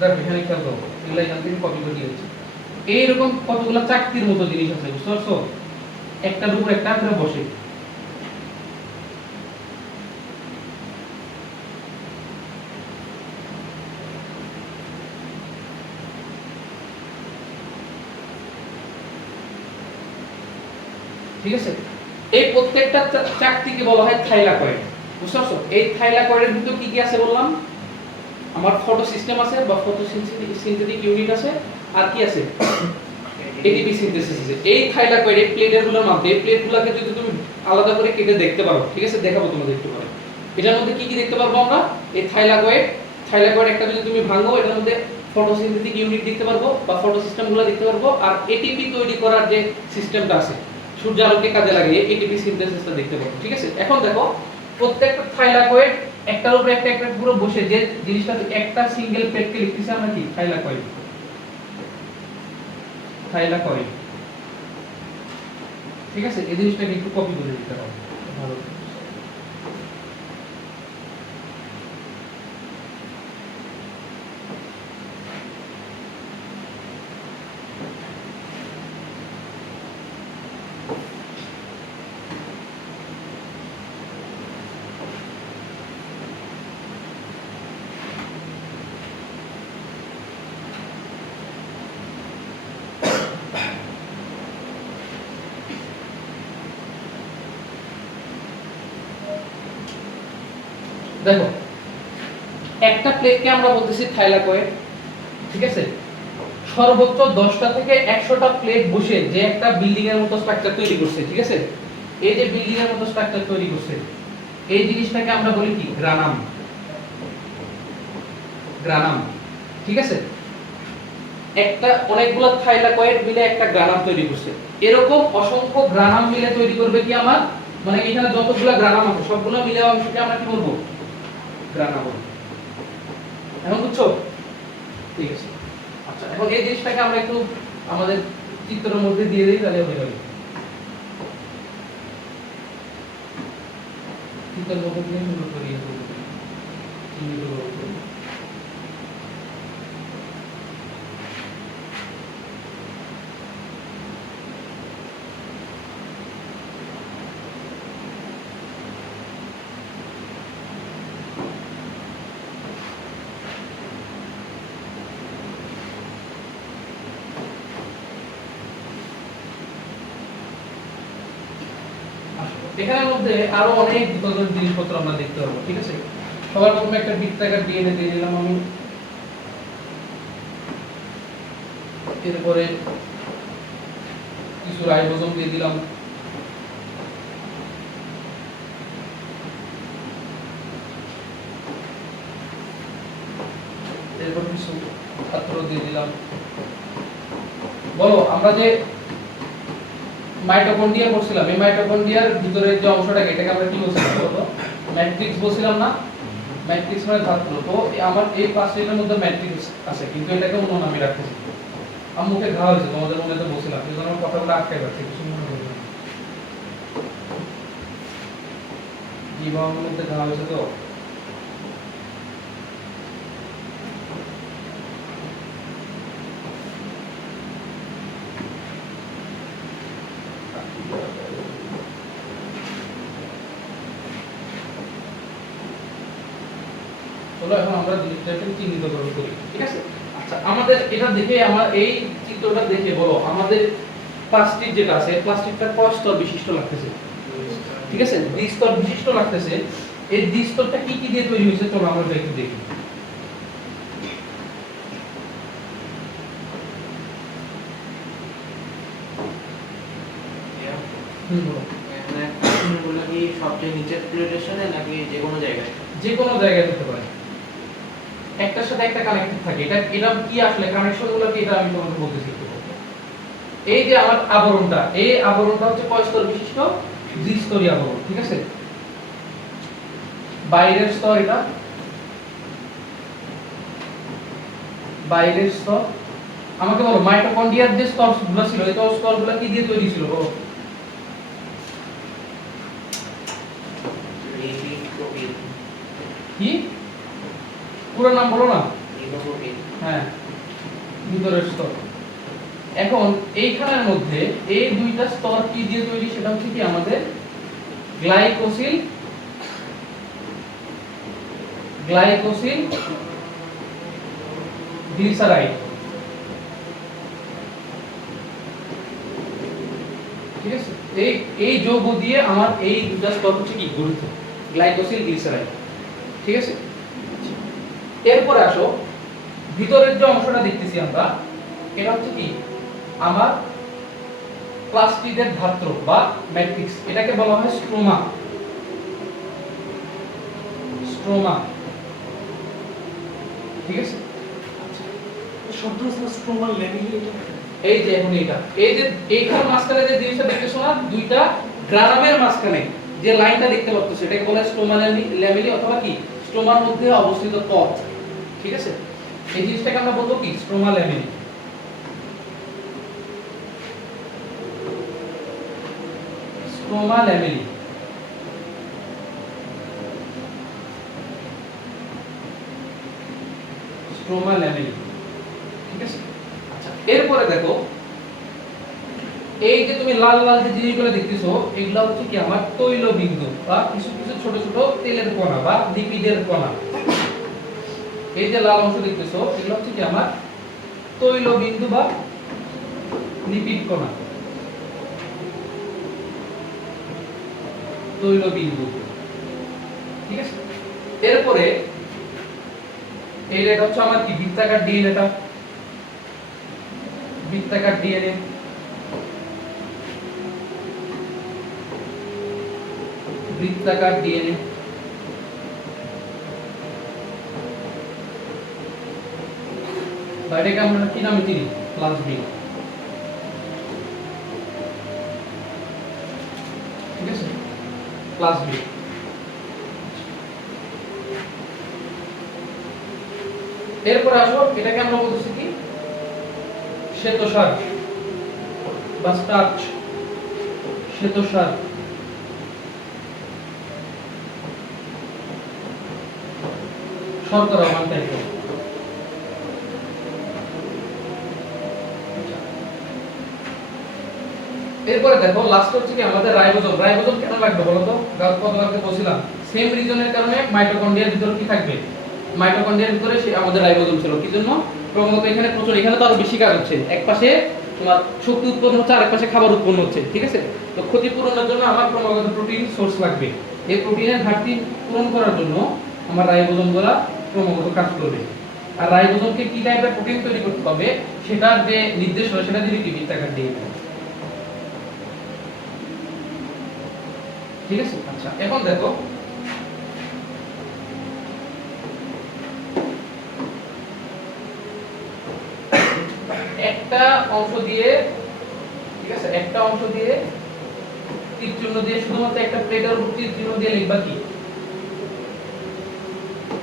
দেখো এখানে খেয়াল করো, এগুলা এখান থেকে কপি করে দিয়েছি। এইরকম কতগুলো চাকতির মতো জিনিস আছে, বুঝতে পারছো? একটার উপর একটা করে বসে। ঠিক আছে? এই প্রত্যেকটা চাকতিকে বলা হয় থাইলাকয়েড। বুঝতে পারছো? এই থাইলাকয়েডের ভিতর কি কি আছে বললাম? আমার ফটো সিস্টেম আছে বা ফটো সিনথেটিক ইউনিট আছে, আর কি আছে? এটিপি সিনথেসিস আছে। এই থাইলাকয়েড এই প্লেটগুলোর মধ্যে, এই প্লেটগুলোকে যদি তুমি আলাদা করে কেটে দেখতে পারো, ঠিক আছে, দেখাবো তোমাদের একটু পরে। এটার মধ্যে কি কি দেখতে পারবো আমরা? এই থাইলাকয়েড একটা যদি তুমি ভাঙো, এটার মধ্যে ফটোসিনথেটিক ইউনিট দেখতে পারবো বা ফটো সিস্টেমগুলো দেখতে পারবো, আর এটিপি তৈরি করার যে সিস্টেমটা আছে, সূর্যালোককে কাজে লাগিয়ে এটিপি সিনথেসিসটা দেখতে পারবো, ঠিক আছে? এখন দেখো, প্রত্যেকটা থাইলাকয়েড একটার উপরে একটা একটা পুরো বসে যে জিনিসটা, একটা সিঙ্গেল প্লেটকে লিখতেছি আমরা কি? থাইলাকয়েড। থাইলাকয়েড, ঠিক আছে? এই জিনিসটাকে একটু কপি করে দিতে হবে ভালো। দেখো, একটা প্লেটকে আমরা বলতেছি থাইলাকয়েড, ঠিক আছে? সর্বোচ্চ 10টা থেকে 100টা প্লেট বসে যে একটা বিল্ডিং এর মতো স্ট্রাকচার তৈরি করছে, ঠিক আছে? এই যে বিল্ডিং এর মতো স্ট্রাকচার তৈরি করছে, এই জিনিসটাকে আমরা বলি কি? গ্রানাম। গ্রানাম, ঠিক আছে? একটা অনেকগুলো থাইলাকয়েড মিলে একটা গ্রানাম তৈরি করছে। এরকম অসংখ্য গ্রানাম মিলে তৈরি করবে কি আমার, মানে এখানে যতগুলো গ্রানাম আছে সবগুলো মিলে অংশকে আমরা কি বলবো? গ্রানাম বলবো। এখন বুঝছো? ঠিক আছে। আচ্ছা, এখন এই জিনিসটাকে আমরা একটু আমাদের চিত্রের মধ্যে দিয়ে দিই, তাহলে হয়ে যাবে। চিত্রের মধ্যে দিয়ে সুন্দর করে ইয়ে করবো। এখানের মধ্যে আরো অনেক ধরনের জিনিসপত্র আমরা দেখতে পাবো, ঠিক আছে? সবার প্রথমে একটা বৃত্তাকার ডিএনএ দিয়ে দিলাম আমি, এরপরে কিছু রাইবোজোম দিয়ে দিলাম, এরপর কিছু পাত্র দিয়ে দিলাম, বলো আমরা যে মাইটোকন্ড্রিয়া পড়ছিলাম, এই মাইটোকন্ড্রিয়ার ভিতরের যে অংশটাকে এটাকে আমরা কি বলছিলাম বলো তো? ম্যাট্রিক্স বলছিলাম না? ম্যাট্রিক্স মানে ধাত্র। তো আমার এই প্লাস্টিডের মধ্যে ম্যাট্রিক্স আছে, কিন্তু এটাকে অন্য নামে রাখতেছি। আমার মুখে ঘা হয়েছে, তোমাদের মনে তো বলছিলাম, এই জন্য আমার কথাগুলো আটকে যাচ্ছে, কিছু মনে করবে না। জীবাণুর মধ্যে ঘা হয়েছে তো। চলো এখন আমরা জিনিসটাকে চিহ্নিতকরণ করি, ঠিক আছে? আচ্ছা, আমাদের এটা দেখে, আমার এই চিত্রটা দেখে বলো আমাদের প্লাস্টিক যেটা আছে, প্লাস্টিকটা কয় স্তর বিশিষ্ট লাগতেছে? ঠিক আছে, দ্বিস্তর বিশিষ্ট লাগতেছে। এই দ্বিস্তরটা কি কি দিয়ে তৈরি হয়েছে চলো আমরা এটা একটু দেখি। বলো। এগুলো কি সবচেয়ে নিচের প্লেটের সাথে নাকি যে কোনো জায়গায়? যে কোনো জায়গায় দিতে পারে, একটার সাথে একটা কানেক্টেড থাকে। এটা কি আসলে কানেকশনগুলো কি, এটা আমি তোমাকে বলতেছি একটু। এই যে আমার আবরণটা, এই আবরণটা হচ্ছে কয় স্তর বিশিষ্ট? দ্বিস্তরীয় আবরণ, ঠিক আছে? বাইরের স্তর এটা, বাইরের স্তর। আমাকে বলো মাইটোকন্ড্রিয়ার যে স্তরগুলো ছিল, এই স্তরগুলো কি দিয়ে তৈরি ছিল বলো? Lipid, protein. কি পুরো নাম বলো না? লিপোপ্রোটিন। হ্যাঁ, ভিতরের স্তর। এখন এইখানের মধ্যে এই দুইটা স্তর কি দিয়ে তৈরি, সেটা হচ্ছে কি আমাদের গ্লাইকোসিল, গ্লাইকোসিল গ্লিসারাইড, ঠিক আছে? এই যৌগ দিয়ে আমার এই দুটো স্তর হচ্ছে কি গঠিত, গ্লাইকোসিল গ্লিসারাইড, ঠিক আছে? এরপরে আসো ভিতরের যে অংশটা দেখতেছি আমরা, এটা হচ্ছে কি আমার প্লাস্টিডের ধাত্র বা ম্যাট্রিক্স, এটাকে বলা হয় স্ট্রোমা। স্ট্রোমা, ঠিক আছে? শব্দ স্ট্রোমাল ল্যামিলি। এই যে এখন এই যে এইখান মাঝখানে যে জিনিসটা দেখতেছো না, দুইটা গ্রানামের মাঝখানে যে লাইনটা দেখতে পাচ্ছ, সেটাকে বলা হয় স্ট্রোমা ল্যামিলি অথবা কি স্ট্রোমার মধ্যে অবস্থিত পথ, ঠিক আছে? এই জিনিসটাকে আমরা বলবো কি স্ট্রোমা ল্যামিলি। স্ট্রোমা ল্যামিলি, স্ট্রোমা ল্যামিলি, ঠিক আছে? আচ্ছা, এরপরে দেখো এই যে তুমি লাল লাল যে জিনিসগুলো দেখতেছো, এগুলো হচ্ছে কি আমার তৈল বিন্দু বা কিছু কিছু ছোট ছোট তেলের কণা বা লিপিডের কণা। এই যে লাল অংশ দেখতেছো, এগুলো হচ্ছে কি আমার তৈল বিন্দু বা লিপিড কণা, তৈল বিন্দু, ঠিক আছে? এরপরে এটা হচ্ছে আমার কি বৃত্তাকার ডিএনএটা, বৃত্তাকার ডিএনএ। বৃত্তাকার ডিএনএ, বাইরেকে আমরা কি নামে চিনি? প্লাজমিড, ঠিক আছে? প্লাজমিড। এরপর আসো এটাকে আমরা বলতেছি কি শ্বেতসার বা স্টার্চ, শ্বেতসার। শর্করা ওয়ান টাইপ। এরপরে দেখো লাস্ট হচ্ছে কি আমাদের রাইবোজোম। রাইবোজোম কেন লাগবে বলো তো? গতকালকে বলছিলাম সেম রিজনের কারণে মাইটোকন্ড্রিয়ার ভিতরে কি থাকবে, মাইটোকন্ড্রিয়ার ভিতরে সে আমাদের রাইবোজোম ছিল। কি জন্য? ক্রমাগত এখানে প্রচুর, এখানে তো আরো বেশি কাজ হচ্ছে। এক পাশে তোমার শক্তি উৎপন্ন হচ্ছে, আরেক পাশে খাবার উৎপন্ন হচ্ছে, ঠিক আছে? তো ক্ষতিপূরণের জন্য আমার ক্রমাগত প্রোটিন সোর্স লাগবে। এই প্রোটিনের ঘাটতি পূরণ করার জন্য আমার রাইবোজোমগুলো ক্রমাগত কাজ করবে। আর রাইবোজোমকে কি টাইপের প্রোটিন তৈরি করতে হবে সেটার যে নির্দেশ হয় সেটা দিবে কি বৃত্তাকার ডিএনএ, ঠিক আছে? আচ্ছা, এখন দেখো একটা অংশ দিয়ে, ঠিক আছে, একটা অংশ দিয়ে তীর চিহ্ন দিয়ে, শুধুমাত্র একটা প্লেটের উপর তীর চিহ্ন দিয়ে লিখবা কি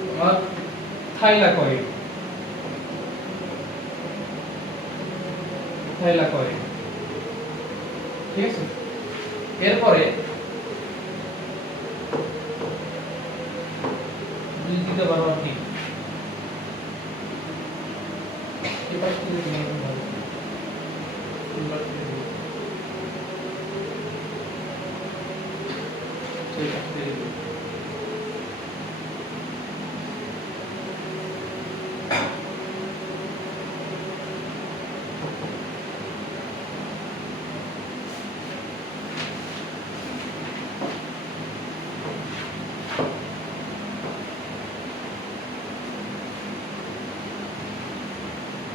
তোমার থাইলাকয়েড, থাইলাকয়েড, ঠিক আছে। এরপরে যদি দিতে পারো আর কি এবার কি দিতে পারো ঠিক আছে।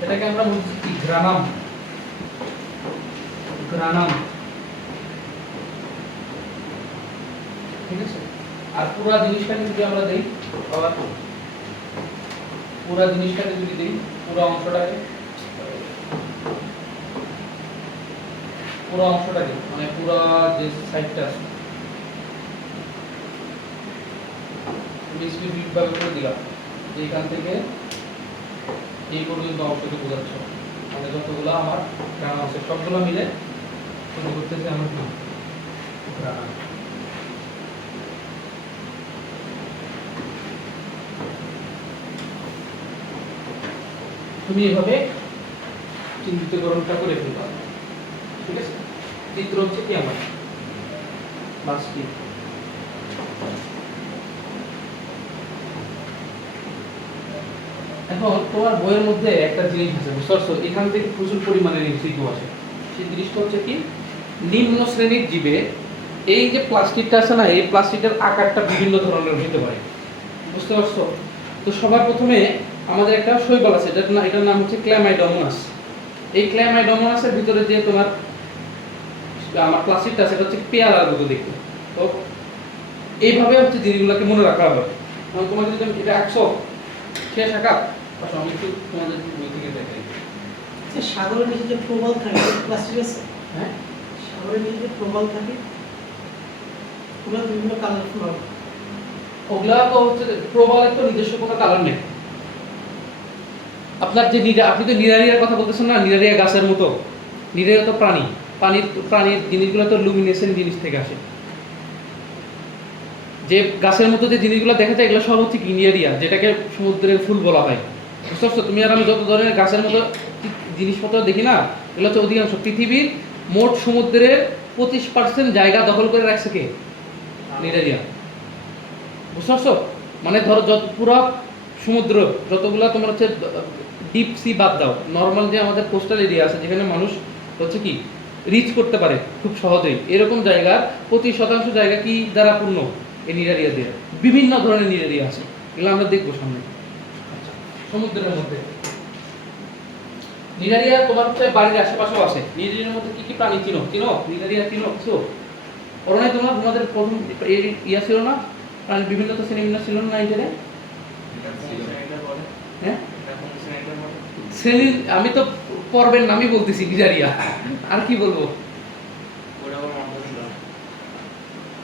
এটাকে আমরা বলছি কি গ্রানাম, গ্রানাম, ঠিক আছে। আর পুরো জিনিসটাকে যদি আমরা দেই, আবার পুরো জিনিসটাকে যদি দেই, পুরো অংশটাকে, পুরো অংশটাকে মানে পুরো যে সাইডটা আছে ডিসক্রিট ভাবে করে দিলাম, যে এখান থেকে এই পর্যন্ত অংশটি বোঝাচ্ছে, মানে যতগুলো আমার গ্রাম আছে সবগুলো মিলে তৈরি করতেছে আমার কি গ্রাম। তুমি এভাবে চিহ্নিতকরণটা করে ফেলবা, ঠিক আছে। চিত্র হচ্ছে কি আমার বাসটি, এখন তোমার বইয়ের মধ্যে একটা জিনিস আছে বুঝতে পারছো, এখান থেকে প্রচুর পরিমাণে এমসিকিউ আসে। সেই জিনিসটা হচ্ছে কি, নিম্ন শ্রেণীর জীবে এই যে প্লাস্টিকটা আছে না, এই প্লাস্টিকের আকারটা বিভিন্ন ধরনের হতে পারে, বুঝতে পারছো। তো সবার প্রথমে আমাদের একটা শৈবাল আছে, এটার নাম হচ্ছে ক্ল্যামাইডোমোনাস। এই ক্ল্যামাইডোমোনাসের ভিতরে যে তোমার আমার প্লাস্টিকটা আছে, এটা হচ্ছে পেয়ারার মতো দেখতে। তো এইভাবে হচ্ছে জিনিসগুলোকে মনে রাখা হবে। কারণ তোমার যদি তুমি এটা আঁকছো শেষ আঁকা, আমি একটু তোমাদের বই থেকে দেখাই। আচ্ছা, সাগরের নিচে যে প্রবাল থাকে প্লাস্টিক আছে, হ্যাঁ, সাগরের নিচে যে প্রবাল থাকে ওগুলো বিভিন্ন কালারফুল হবে। ওগুলা তো হচ্ছে প্রবালের তো নিজস্ব কোনো কালার নেই। আপনার যে আপনি তো নিরারিয়ার কথা বলতেছেন না, নিরারিয়া গাছের মতো, নিরারিয়া তো প্রাণীর জিনিসগুলো তো লুমিনেসেন্ট জিনিস থেকে আসে। যে গাছের মতো যে জিনিসগুলো দেখা যায় এগুলো সব হচ্ছে কি নিরারিয়া, যেটাকে সমুদ্রের ফুল বলা হয়, বুঝতে পারছো। তুমি আর আমি যত ধরনের গাছের মতো জিনিসপত্র দেখি না, এগুলো হচ্ছে অধিকাংশ পৃথিবীর মোট সমুদ্রের 25% জায়গা দখল করে রাখছে কে? নিরারিয়া, বুঝতে পারছো। মানে ধরো যত পুরো সমুদ্র যতগুলো তোমার হচ্ছে ডিপ সি বাদ দাও, নর্মাল যে আমাদের কোস্টাল এরিয়া আছে যেখানে মানুষ হচ্ছে কি রিচ করতে পারে খুব সহজেই, এরকম জায়গার 25% জায়গা কি দ্বারা পূর্ণ? এই নিরারিয়া দিয়ে। বিভিন্ন ধরনের নিরারিয়া আছে, এগুলো আমরা দেখবো সামনে। আচ্ছা, সমুদ্রের মধ্যে নিরারিয়া তোমার হচ্ছে বাড়ির আশেপাশেও আছে। নিরারিয়ার মধ্যে কি কি প্রাণী চিনো? নিরারিয়া চিনো কিছু? করোনায় তোমাদের প্রথম ইয়া ছিল না, প্রাণী বিভিন্ন তো শ্রেণী ছিল না ইন্টারে? হ্যাঁ, শ্রেণী আমি তো পর্বের নামই বলতেছি নিরারিয়া, আর কি বলবো।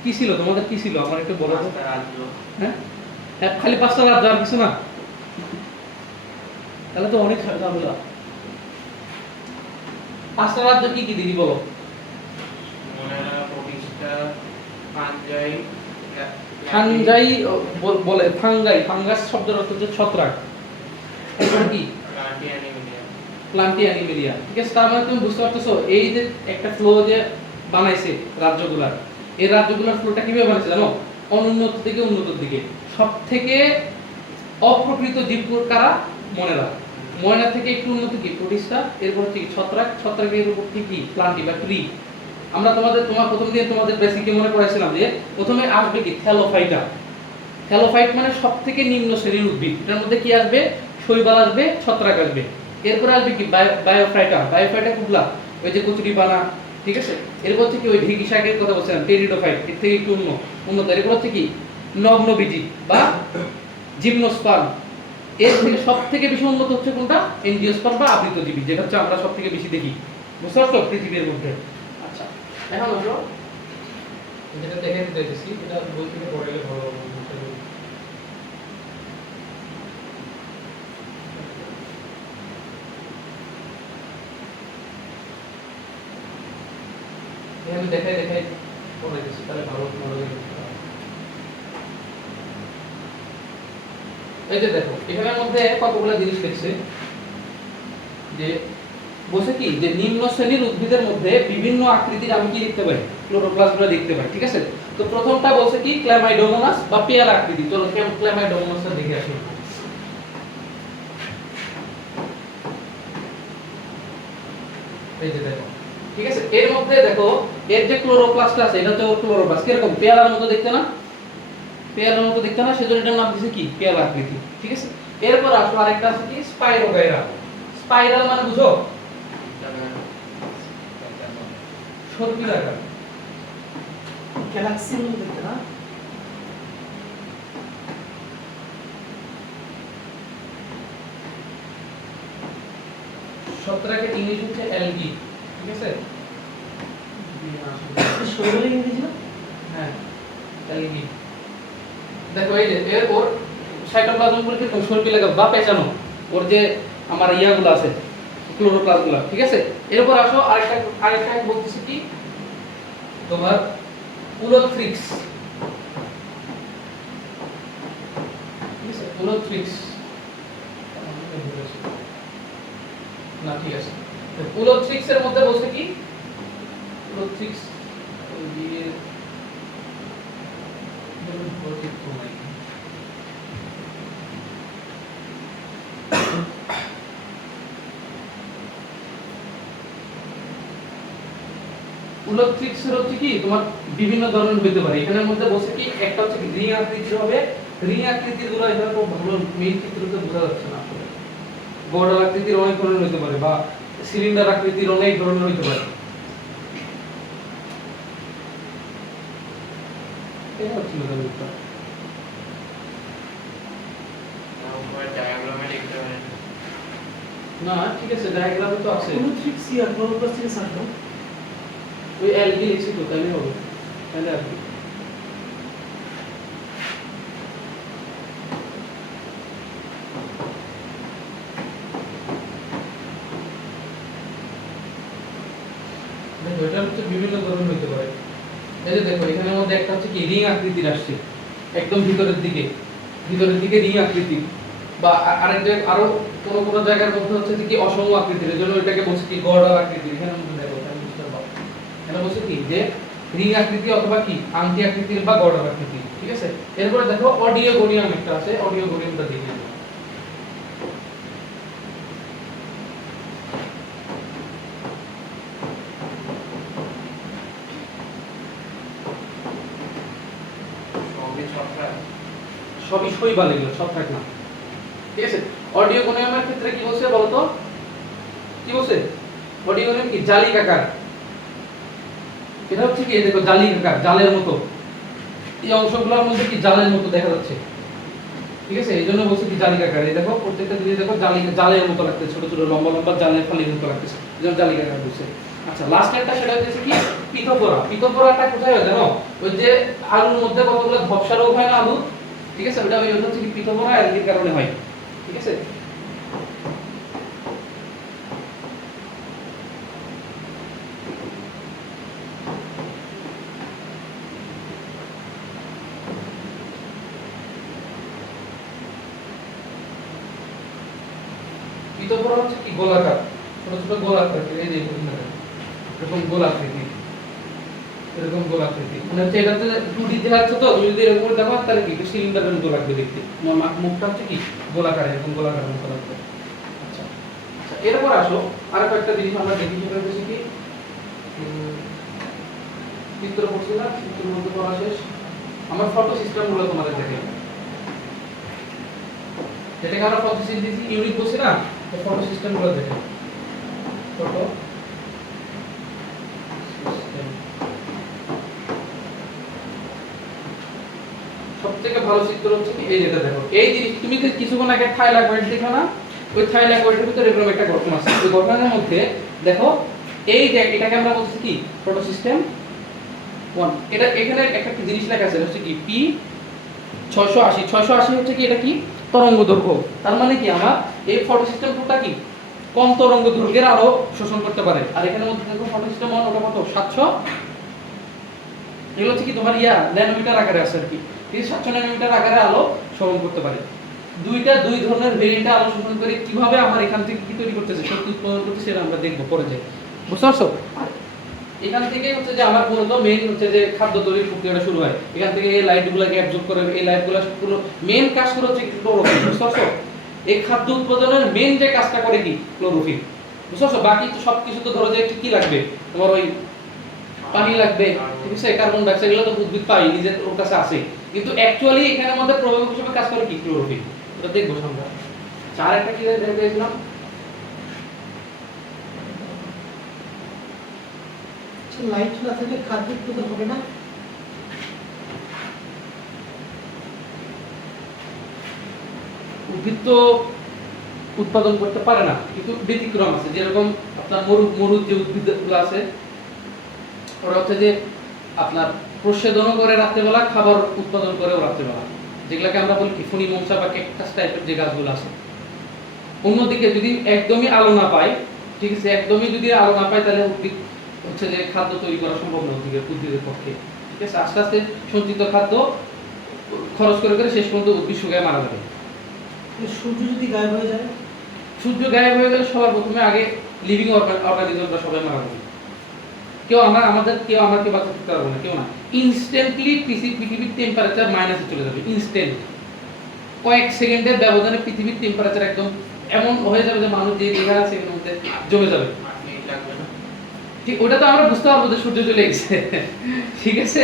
কি ছিল তোমাদের, কি ছিল আমার একটু বলো তো। হ্যাঁ, খালি 5টা রাজ্য আর কিছু না? তাহলে তো অনেক ঝামেলা। 5টা রাজ্য কি কি দিদি বলো? ফাঙ্গাই বলে, ফাঙ্গাস শব্দের অর্থ হচ্ছে ছত্রাক। এরপর কি? প্লান্টি অ্যানিমেলিয়া, ঠিক আছে। তার মানে তুমি বুঝতে পারতেছো এই যে একটা ফ্লো যে বানাইছে রাজ্যগুলার, এই রাজ্যগুলোর ফ্লোটা কিভাবে বানাইছে জানো? অনুন্নত থেকে উন্নতর দিকে। সব থেকে অপ্রকৃত জীব কারা? ময়না। ময়না থেকে একটু উন্নত কি প্রোটিস্টা, এরপর হচ্ছে কি ছত্রাক, ছত্রাকের উপর কি প্লান্টি বা ট্রি। আমরা তোমার প্রথম দিন তোমাদের বেসিকে মনে পড়াইছিলাম যে প্রথমে আসবে কি থ্যালোফাইটা। থ্যালোফাইট মানে সব থেকে নিম্ন শ্রেণীর উদ্ভিদ। এটার মধ্যে কি আসবে? শৈবাল আসবে, ছত্রাক আসবে। এরপরে আসবে কি বায়োফাইটা। বায়োফাইটা কুবলা, ওই যে কচুরি বানা, ঠিক আছে। এরপর হচ্ছে কি ওই ঢেকি শাকের কথা বলছিলাম, টেরিডোফাইট, এর থেকে একটু উন্নত। এরপর হচ্ছে কি নগ্নবীজি বা জিমনোস্পার্ম, এর থেকে সবথেকে বেশি উন্নত হচ্ছে কোনটা? এনজিওস্পার্ম বা আবৃতজীবী, যেটা হচ্ছে আমরা সবথেকে বেশি দেখি, বুঝতে পারছো, পৃথিবীর মধ্যে। আচ্ছা, এখন আসো যেটা দেখে দিতেছি এটা বই থেকে পড়লে ভালো হবে। আমি দেখাই দেখাই পড়ে দিচ্ছি, তাহলে ভালো ভালো হবে। এই যে দেখো এখানের মধ্যে কতগুলো জিনিস লিখছে, যে বলছে কি যে নিম্ন শ্রেণীর উদ্ভিদের মধ্যে বিভিন্ন আকৃতির আমি কি দেখতে পাই, ক্লোরোপ্লাস্টগুলো দেখতে পাই, ঠিক আছে। তো প্রথমটা বলছে কি ক্ল্যামাইডোমোনাস বা পেয়ালা আকৃতি। চলো ক্ল্যামাইডোমোনাসটা দেখে আসি। এই যে দেখো, ঠিক আছে, এর মধ্যে দেখো এর যে ক্লোরোপ্লাস্ট আছে এটা হচ্ছে ওর ক্লোরোপ্লাস্ট, কিরকম পেয়ালার মতো দেখতে না, পেয়ালার মতো দেখতে না, সেজন্য এটার নাম দিয়েছে কি পেয়ালা আকৃতি, ঠিক আছে। এরপর আসো আরেকটা আছে কি স্পাইরোগাইরা। স্পাইরাল মানে বুঝো, সর্পিলাকার, গ্যালাক্সির মতো দেখতে না? ছত্রাকের ইংলিশ হচ্ছে অ্যালগি, ঠিক আছে। শৈবালের ইংরেজি না? হ্যাঁ, অ্যালগি। দেখো এই যে এর ওর সাইটোপ্লাজম গুলো কি সর্পিলাকার বা পেঁচানো, ওর যে আমার ইয়াগুলো আছে ক্লোরোপ্লাস্টগুলো, ঠিক আছে। এরপর আসো আরেকটা বলতেছি কি তোমার উলোথ্রিক্স, ঠিক আছে, উলোথ্রিক্স না, ঠিক আছে। উলোথ্রিক্স এর মধ্যে বলছে কি উলোথ্রিক্স দিয়ে উলোথ্রিক্সের হচ্ছে কি তোমার বিভিন্ন ধরনের হতে পারে। এখানের মধ্যে বলছে কি একটা হচ্ছে রিং আকৃতির হবে, রিং আকৃতির গুলো এটা তো ভালো মেইন চিত্রতে বোঝা যাচ্ছে না আসলে। বর্ডার আকৃতির অনেক ধরনের হতে পারে বা সিলিন্ডার আকৃতির অনেক ধরনের হতে পারে। এটা হচ্ছে ব্যাপারটা। না ঠিক আছে, ডায়াগ্রামে তো আছে। উলোথ্রিক্স ইয়ার ক্লোরোপ্লাস্ট থেকে সার্চ দাও। ওই অ্যালগি লিখছি তো, তাহলে হবে, তাহলে আর কি। দেখো এটা হচ্ছে বিভিন্ন ধরনের হতে পারে। এই যে দেখো এখানের মধ্যে একটা হচ্ছে কি রিং আকৃতির আসছে একদম ভিতরের দিকে রিং আকৃতি, বা আরেক জায়গায় আরো কোন জায়গার মধ্যে হচ্ছে কি অসম আকৃতির, এজন্য এটাকে বলছে কি গড়ার আকৃতি। এখানের মধ্যে দেখো তাহলে বুঝতে পারবে, এটা বলছে কি যে রিং আকৃতি অথবা কি আংটি আকৃতির বা গড়ার আকৃতি, ঠিক আছে। এরপরে দেখো অডিওগোনিয়াম একটা আছে, অডিওগোনিয়ামটা দেখে নাও। সবই শৈবাল, এগুলো সব থাকে না, ঠিক আছে। অডিওগোনিয়ামের ক্ষেত্রে কি বলছে বলতো, কি বলছে অডিওগোনিয়াম কি জালিকাকার, এটা হচ্ছে কি দেখো জালিকাকার, জালের মতো, এই অংশগুলোর মধ্যে কি জালের মতো দেখা যাচ্ছে, ঠিক আছে। এই জন্য বলছে কি জালিকাকার। এই দেখো প্রত্যেকটা জিনিস দেখো জালের মতো লাগতেছে, ছোট ছোট লম্বা লম্বা জালের ফালির মতো লাগতেছে, এই জন্য জালিকাকার বলছে। আচ্ছা লাস্ট একটা সেটা হচ্ছে কি পিথোফোরা। পিথোফোরাটা কোথায় হয় জানো, ওই যে আলুর মধ্যে কতগুলো ঝপসা রোগ হয় না আলু, ঠিক আছে, ওটা ওই হচ্ছে কি পিথোফোরা অ্যালগির কারণে হয়, ঠিক আছে। পিথোফোরা হচ্ছে কি গোলাকার, ছোট ছোট গোলাকার, এই যে এরকম গোলাকৃতি, এরকম গোলাকৃতি, মানে হচ্ছে এটাতে 2D দেখাচ্ছে তো, তুমি যদি এরকম করে দেখো তাহলে কি সিলিন্ডারের মতো লাগবে দেখতে, মুখটা হচ্ছে কি গোলাকার, এরকম গোলাকার মতো লাগবে। আচ্ছা আচ্ছা, এরপর আসো আর একটা জিনিস আমরা দেখি, সেটা হচ্ছে কি চিত্র পড়ছি না, চিত্রের মধ্যে পড়া শেষ, আমার ফটো সিস্টেম গুলো তোমাদের দেখে, যেটাকে আমরা ফটোসিনথেসিস ইউনিট বলছি না, তো ফটো সিস্টেম গুলো দেখে, ফটো সিস্টেম সবথেকে ভালো চিত্র হচ্ছে কি এই যেটা দেখো, এই জিনিস তুমি তো কিছুক্ষণ আগে থাইলাকয়েড দেখো না, ওই থাইলাকয়েডের ভিতরে এরকম একটা গঠন আছে, ওই গঠনের মধ্যে দেখো এই যে এটাকে আমরা বলছি কি প্রোটোসিস্টেম 1, এটা এখানে একটা জিনিস লেখা আছে হচ্ছে কি পি 680 হচ্ছে কি এটা কি তরঙ্গ দৈর্ঘ্য, তার মানে কি আমার এই ফটোসিস্টেম 2টা কি কম তরঙ্গ দৈর্ঘ্যের আলো শোষণ করতে পারে। আর এখানে মধ্যে দেখো ফটোসিস্টেম 1 ওটা কত 700, এগুলো হচ্ছে কি তোমার ন্যানোমিটার আকারে আছে আর কি, এই 700 ন্যানোমিটার আকারে আলো শোষণ করতে পারে। দুই ধরনের ভেরিয়েন্টে আলো শোষণ করে কিভাবে আমার এখান থেকে কি তৈরি করতেছে শক্তি উৎপাদন করতেছে সেটা আমরা দেখব পরে যে, বুঝতে পারছো? আর এখান থেকে হচ্ছে যে আমার মূলত মেইন হচ্ছে যে খাদ্য তৈরির প্রক্রিয়াটা শুরু হয়, এখান থেকে এই লাইটগুলোকে অ্যাবজর্ব করে, এই লাইটগুলো পুরো মেইন কাজ করে হচ্ছে ক্লোরোফিল, বুঝতে পারছো? এই খাদ্য উৎপাদনের মেইন যে কাজটা করে কি ক্লোরোফিল, বুঝতে পারছো? বাকি তো সবকিছু তো ধরো যে কি লাগবে তোমার ওই পানি লাগবে, ঠিক আছে, কার্বন ডাই অক্সাইড, এগুলো তো উদ্ভিদ পাই নিজের ওর কাছে আছে, কিন্তু অ্যাকচুয়ালি এখানে আমাদের প্রভাবক হিসেবে কাজ করে কি ক্লোরোফিল, এটা দেখবো আমরা। চার একটা কি দেখেছিলাম লাইট না থাকলে খাদ্য উৎপাদন হবে না। উদ্ভিদ তো উৎপাদন করতে পারে না, কিন্তু ব্যতিক্রম আছে, যেরকম আপনার মরুদ যে উদ্ভিদগুলো আছে ওরা হচ্ছে যে আপনার প্রস্বেদনও করে রাত্রেবেলা, খাবার উৎপাদন করেও রাত্রেবেলা, যেগুলোকে আমরা বলি কি ফণিমনসা বা ক্যাকটাস টাইপের যে গাছগুলো আছে। অন্যদিকে যদি একদমই আলো না পায়, ঠিক আছে, একদমই যদি আলো না পায় তাহলে উদ্ভিদ হচ্ছে যে খাদ্য তৈরি করা সম্ভব না উদ্ভিদের পক্ষে, ঠিক আছে, আস্তে আস্তে সঞ্চিত খাদ্য খরচ করে করে শেষ পর্যন্ত উদ্ভিদ শুকায় মারা যাবে। সূর্য যদি গায়েব হয়ে যায়, সূর্য গায়েব হয়ে গেলে সবার প্রথমে আগে লিভিং অর্গানিজমরা সবাই মারা যাবে, কেউ আমাকে বাঁচাতে পারবে না, কেউ না। ইনস্ট্যান্টলি পৃথিবীর টেম্পারেচার মাইনাসে চলে যাবে, ইনস্ট্যান্ট কয়েক সেকেন্ডের ব্যবধানে পৃথিবীর টেম্পারেচার একদম এমন হয়ে যাবে যে মানুষ যে জায়গা আছে এর মধ্যে জমে যাবে। ঠিক ওটা তো আমরা বুঝতে পারবো যে সূর্য চলে গেছে, ঠিক আছে,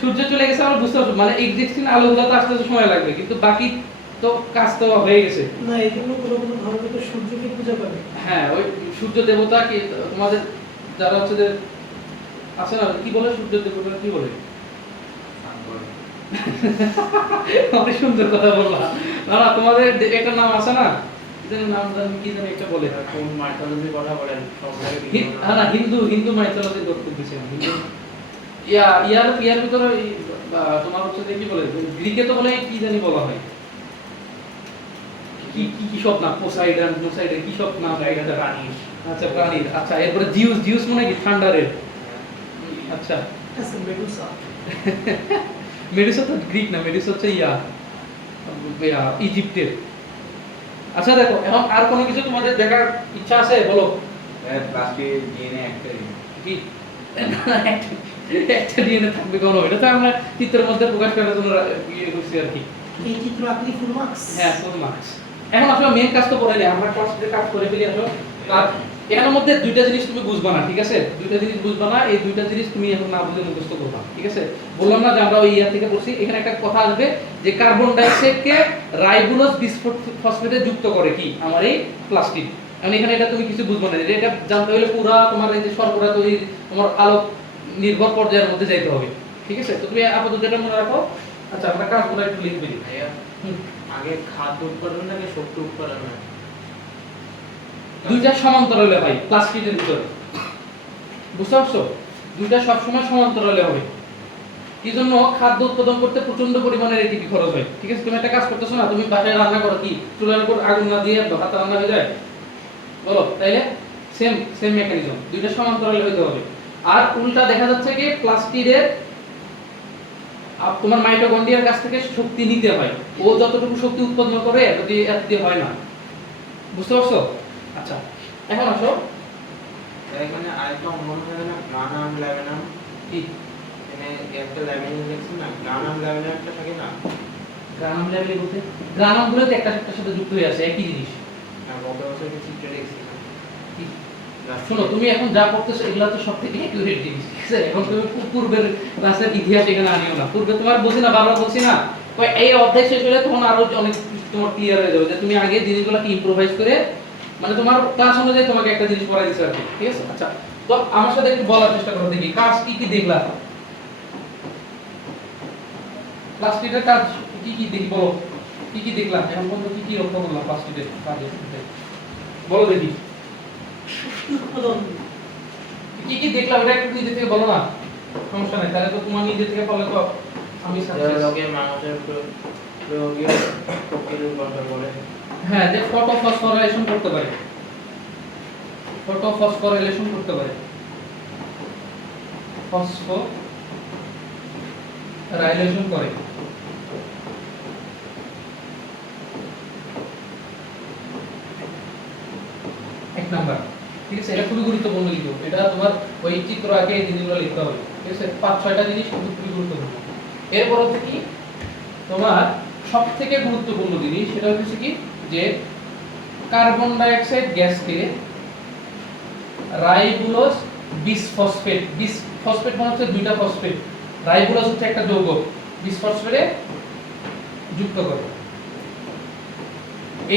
সূর্য চলে গেছে আমরা বুঝতে পারবো, মানে এক্সিস্টিং আলোগুলো তো আসতে সময় লাগবে, কিন্তু বাকি তো কাজ তো হয়ে গেছে। না এই জন্য কোনো ধর্মে তো সূর্যকে পূজা করে। হ্যাঁ, ওই সূর্য দেবতা কি তোমাদের যারা হচ্ছে যে আছে না, কি বলে সূর্য দেবতা কি বলে? অনেক সুন্দর কথা বললা। না না, তোমাদের একটা নাম আছে না, নাম জানি কি জানি একটা বলে, কোন মাইথোলজির কথা বলেন সব হ্যাঁ না, হিন্দু মাইথোলজির কথা বলতেছিলাম, হিন্দু ইয়ার ভিতরে তোমার হচ্ছে যে কি বলে, গ্রিকে তো বলে কি জানি বলা হয়, কি কি কি সব নাম, পোসাইডন কি সব নাম, প্রাণী। আচ্ছা প্রাণীর, আচ্ছা এরপরে জিউস মনে কি থান্ডারের, আচ্ছা আচ্ছা মেডুসা। মেডুসা তো গ্রিক না, মেডুসা হচ্ছে ইজিপ্টের। আচ্ছা দেখো, এখন আর কোনো কিছু তোমাদের দেখার ইচ্ছা আছে বলো? প্লাস্টিক ডিএনএ কি একটা ডিএনএ থাকবে কোনো, এটা তো আমরা চিত্রের মধ্যে প্রকাশ করার জন্য ইয়ে করছি আর কি। এই চিত্র আঁকলি ফুল মার্কস। হ্যাঁ, ফুল মার্কস। এখন আসলে মেইন কাজ তো করে নেই, আমরা ক্লাসে কাজ করে ফেলি আসলে। আর এর মধ্যে দুইটা জিনিস তুমি বুঝবা না, ঠিক আছে, দুইটা জিনিস বুঝবা না, এই দুইটা জিনিস তুমি এখন না বুঝে মুখস্থ করবা, ঠিক আছে। বললাম না যে আমরা ওই ইয়ার থেকে পড়ছি, এখানে একটা কথা আসবে যে কার্বন ডাই অক্সাইডকে রাইবোলোজ বিসফসফেটে যুক্ত করে কি আমার এই প্লাস্টিক। এখন এখানে এটা তুমি কিছু বুঝবা না, এটা জানতে হলে পুরা তোমার এই যে শর্করা তৈরি তোমার আলোক নির্ভর পর্যায়ের মধ্যে যাইতে হবে, ঠিক আছে। তো তুমি আপাতত যেটা মনে রাখো। আচ্ছা, আমরা কাজগুলো একটু লিখবে। আগে খাদ্য উৎপাদন থেকে শক্তি উৎপাদন হয়, দুইটা সমান্তরালে হয় প্লাস্টিকের ভিতরে, বুঝতে পারছো? দুইটা সবসময় সমান্তরালে হবে। কি জন্য? খাদ্য উৎপাদন করতে প্রচন্ড পরিমাণের এটিপি খরচ হয়, ঠিক আছে। তুমি একটা কাজ করতেছো না, তুমি বাসায় রান্না করো, কি চুলার উপর আগুন না দিয়ে ভাত রান্না হয়ে যায় বলো? তাইলে সেম মেকানিজম, দুইটা সমান্তরালে হইতে হবে। আর উল্টা দেখা যাচ্ছে কি প্লাস্টিডের তোমার মাইটোকন্ড্রিয়ার কাছ থেকে শক্তি নিতে হয়, ও যতটুকু শক্তি উৎপন্ন করে যদি এত হয় না, বুঝতে পারছো? আচ্ছা, এখন আসো এখানে আরেকটা মনে হয় না, গ্রানাম ল্যামিনাম, কি এখানে একটা ল্যামিনাম দেখছেন না, গ্রানাম ল্যামিনামটা থাকে না, গ্রানাম লেভেলে বলতে গ্রানাম গুলো তো একটার সাথে যুক্ত হয়ে আছে, একই জিনিস। গত বছর একটা চিত্র দেখছি। শোনো, তুমি এখন যা করতেছো এগুলা তো সবথেকে অ্যাকুরেট জিনিস, ঠিক আছে। এখন তুমি পূর্বের ক্লাসের ইতিহাস এখানে আনিও না, পূর্বে তোমার বলছি না, বারবার বলছি না, এই অধ্যায় শেষ হলে তখন আরো অনেক তোমার ক্লিয়ার হয়ে যাবে যে তুমি আগে জিনিসগুলোকে ইমপ্রোভাইজ করে, মানে তোমার ক্লাস অনুযায়ী তোমাকে একটা জিনিস পড়াই দিচ্ছে আর কি, ঠিক আছে। আচ্ছা, তো আমার সাথে একটু বলার চেষ্টা করো, দেখি কাজ কি কি দেখলা। প্লাস্টিকের কাজ কি কি দেখি বলো, কি কি দেখলাম এখন পর্যন্ত, কি কি লক্ষ্য করলাম প্লাস্টিকের কাজে? বলো দেখি উৎপাদন কি কি দেখলাম, এটা একটু নিজে থেকে বলো না, সমস্যা নাই, তাহলে তো তোমার নিজে থেকে বলে তো আমি success। লোকে মানুষের প্রয়োগীয় প্রক্রিয়া রূপান্তর করে। হ্যাঁ, যে ফটোফসফোরাইলেশন করতে পারে, ফটোফসফোরাইলেশন করতে পারে, ফসফোরাইলেশন করে। এক নাম্বার, ঠিক আছে, এটা খুবই গুরুত্বপূর্ণ লিখো, এটা তোমার ওই চিত্র আগে এই জিনিসগুলো লিখতে হবে, ঠিক আছে, 5-6টা জিনিস কিন্তু খুবই গুরুত্বপূর্ণ। এরপর হচ্ছে কি তোমার সবথেকে গুরুত্বপূর্ণ জিনিস, সেটা হচ্ছে কি যে carbon die oxide গ্যাসকে ribulose bisphosphate, bisphosphate মানে হচ্ছে দুইটা ফসফেট, রাইবোলোজ হচ্ছে একটা যৌগ, বিসফসফেটে যুক্ত করে।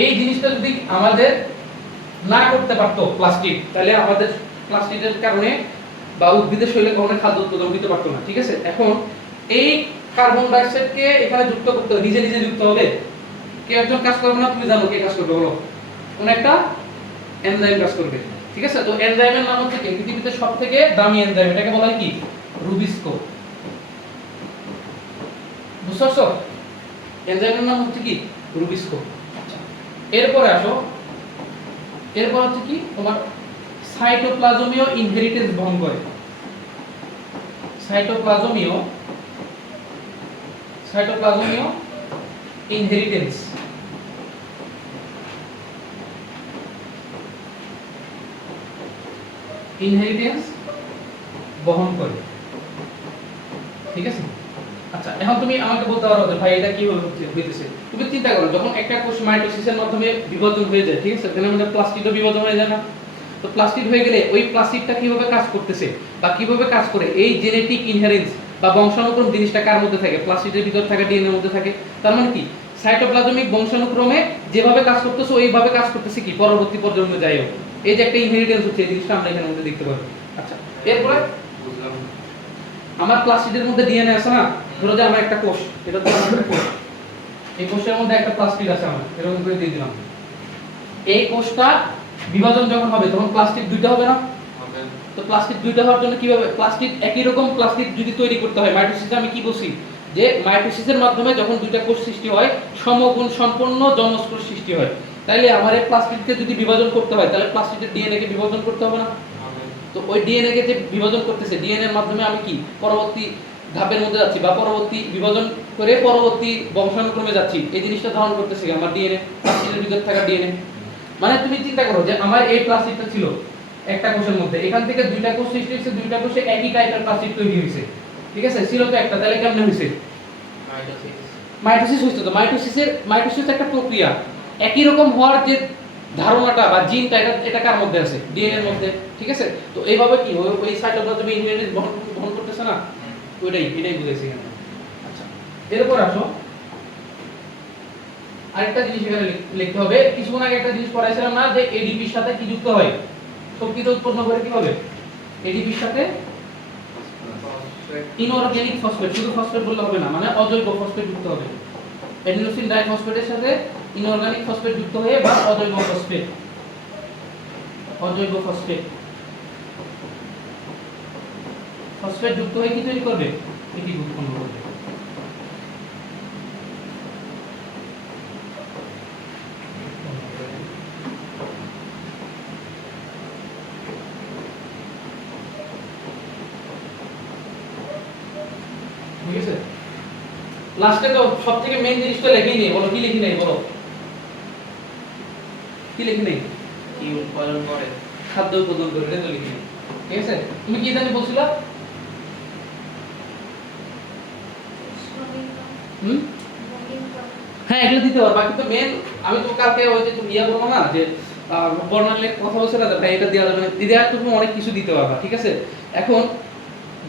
এই জিনিসটা যদি আমাদের না করতে পারতো প্লাস্টিক, তাহলে আমাদের প্লাস্টিকের কারণে বা উদ্ভিদের শরীরে কখনো খাদ্য উৎপাদন করতে পারতো না, ঠিক আছে। এখন এই কার্বন ডাই অক্সাইডকে এখানে যুক্ত করতে হবে, নিজে নিজে যুক্ত হবে, কে একজন কাজ করবে না, তুমি জানো কে কাজ করবে বলো, কোন একটা এনজাইম কাজ করবে, ঠিক আছে। তো এনজাইমের নাম হচ্ছে কি, পৃথিবীতে সবথেকে দামি এনজাইম, এটাকে বলা হয় কি, রুবিস্কো, বুঝছো? এনজাইমের নাম হচ্ছে কি, রুবিস্কো। আচ্ছা, এরপরে আসো, এরপর হচ্ছে কি তোমার সাইটোপ্লাজমীয় ইনহেরিটেন্স বহন করে, সাইটোপ্লাজমীয় ইনহেরিটেন্স, বহন করে, ঠিক আছে। আচ্ছা, এখন তুমি আমাকে বলতে পারো যে ভাই এটা কিভাবে হইতেছে, তুমি চিন্তা করো, যখন একটা কোষ মাইটোসিসের মাধ্যমে বিভাজন হয়ে যায়, ঠিক আছে, তাহলে আমাদের প্লাস্টিডও বিভাজন হয়ে যায় না? তো প্লাস্টিড হয়ে গেলে ওই প্লাস্টিডটা কিভাবে কাজ করতেছে বা কিভাবে কাজ করে, এই জেনেটিক ইনহেরেন্স বা বংশানুক্রম জিনিসটা কার মধ্যে থাকে, প্লাস্টিডের ভিতর থাকে, ডিএনএর মধ্যে থাকে। তার মানে কি সাইটোপ্লাজমিক বংশানুক্রমে যেভাবে কাজ করতেছে ওইভাবে কাজ করতেছে কি পরবর্তী প্রজন্মে যায়ও, এই যে একটা ইনহেরিটেন্স হচ্ছে, এই জিনিসটা আমরা এখানে মধ্যে দেখতে পাবো। আচ্ছা, এরপরে বুঝলাম। আমার প্লাস্টিডের মধ্যে ডিএনএ আছে না, ধরো যে আমার একটা কোষ, এটা তো আমার কোষ, এই কোষের মধ্যে একটা প্লাস্টিড আছে, আমার এরকম করে দিয়ে দিলাম, এই কোষটা বিভাজন যখন হবে তখন প্লাস্টিড দুইটা হবে না? হবে। তো প্লাস্টিড দুইটা হওয়ার জন্য কিভাবে, প্লাস্টিড একই রকম প্লাস্টিড যদি তৈরি করতে হয়, মাইটোসিসে আমি কি বলছি যে মাইটোসিসের মাধ্যমে যখন দুইটা কোষ সৃষ্টি হয় সমগুণ সম্পন্ন জমজ কোষ সৃষ্টি হয়, তাইলে আমার এই প্লাস্টিডকে যদি বিভাজন করতে হয় তাহলে প্লাস্টিডের ডিএনএ কে বিভাজন করতে হবে না? হবে। তো ওই ডিএনএ কে যে বিভাজন করতেছে, ডিএনএ এর মাধ্যমে আমি কি পরবর্তী ধাপের মধ্যে যাচ্ছি বা পরবর্তী বিভাজন করে পরবর্তী বংশানুক্রমে যাচ্ছি, এই জিনিসটা ধারণ করতেছে আমার ডিএনএ, প্লাস্টিডের ভিতর থাকা ডিএনএ। মানে তুমি চিন্তা করো যে আমার এই প্লাস্টিডটা ছিল একটা কোষের মধ্যে, এখান থেকে দুইটা কোষ সৃষ্টি হয়েছে, দুইটা কোষে একই টাইপের প্লাস্টিড তৈরি হয়েছে, ঠিক আছে, ছিল তো একটা, তাহলে কেমনে হয়েছে, মাইটোসিস। মাইটোসিস হইতো। তো মাইটোসিস একটা প্রক্রিয়া, একই রকম হওয়ার যে ধারণাটা বা জিনটা এটা কার মধ্যে আছে, ডিএনএ এর মধ্যে, ঠিক আছে। তো এইভাবে কি ওই সাইটোপ্লাজমিক ইনহেরিটেন্স বহন করতেছে না, এটাই বুঝাইছি এখানে। আচ্ছা, এরপর আসো আরেকটা জিনিস এখানে লিখতে হবে, কিছুক্ষণ আগে একটা জিনিস পড়াইছিলাম না যে এডিপির সাথে কি যুক্ত হয়, শক্তিটা উৎপন্ন করে কি হবে, এডিপির সাথে ইনঅর্গানিক ফসফেট, শুধু ফসফেট বললে হবে না, মানে অজৈব ফসফেট যুক্ত হবে, অ্যাডিনোসিন ডাইফসফেটের সাথে ইনঅর্গানিক ফসফেট যুক্ত হয়ে বা অজৈব ফসফেট, ফসফেট যুক্ত হয়ে কি তৈরি করবে, এটি উৎপন্ন করবে। ঠিক আছে, লাস্টে তো সবথেকে মেইন জিনিসটা লিখেই নেই, বলো কি লিখি নেই, বলো কি লিখি নেই, কি উৎপাদন করে, খাদ্য উৎপাদন করে, এটা তো লিখি নেই, ঠিক আছে। তুমি কি জানি বলছিলা, হ্যাঁ এগুলো দিতে পারবা, কিন্তু মেন আমি তো কালকে ওই যে তুমি ইয়া বলবো না যে বর্ণালীর কথা বলছিল না ভাই, এটা দেওয়া যাবে না, দিদি আর তুমি অনেক কিছু দিতে পারবা, ঠিক আছে। এখন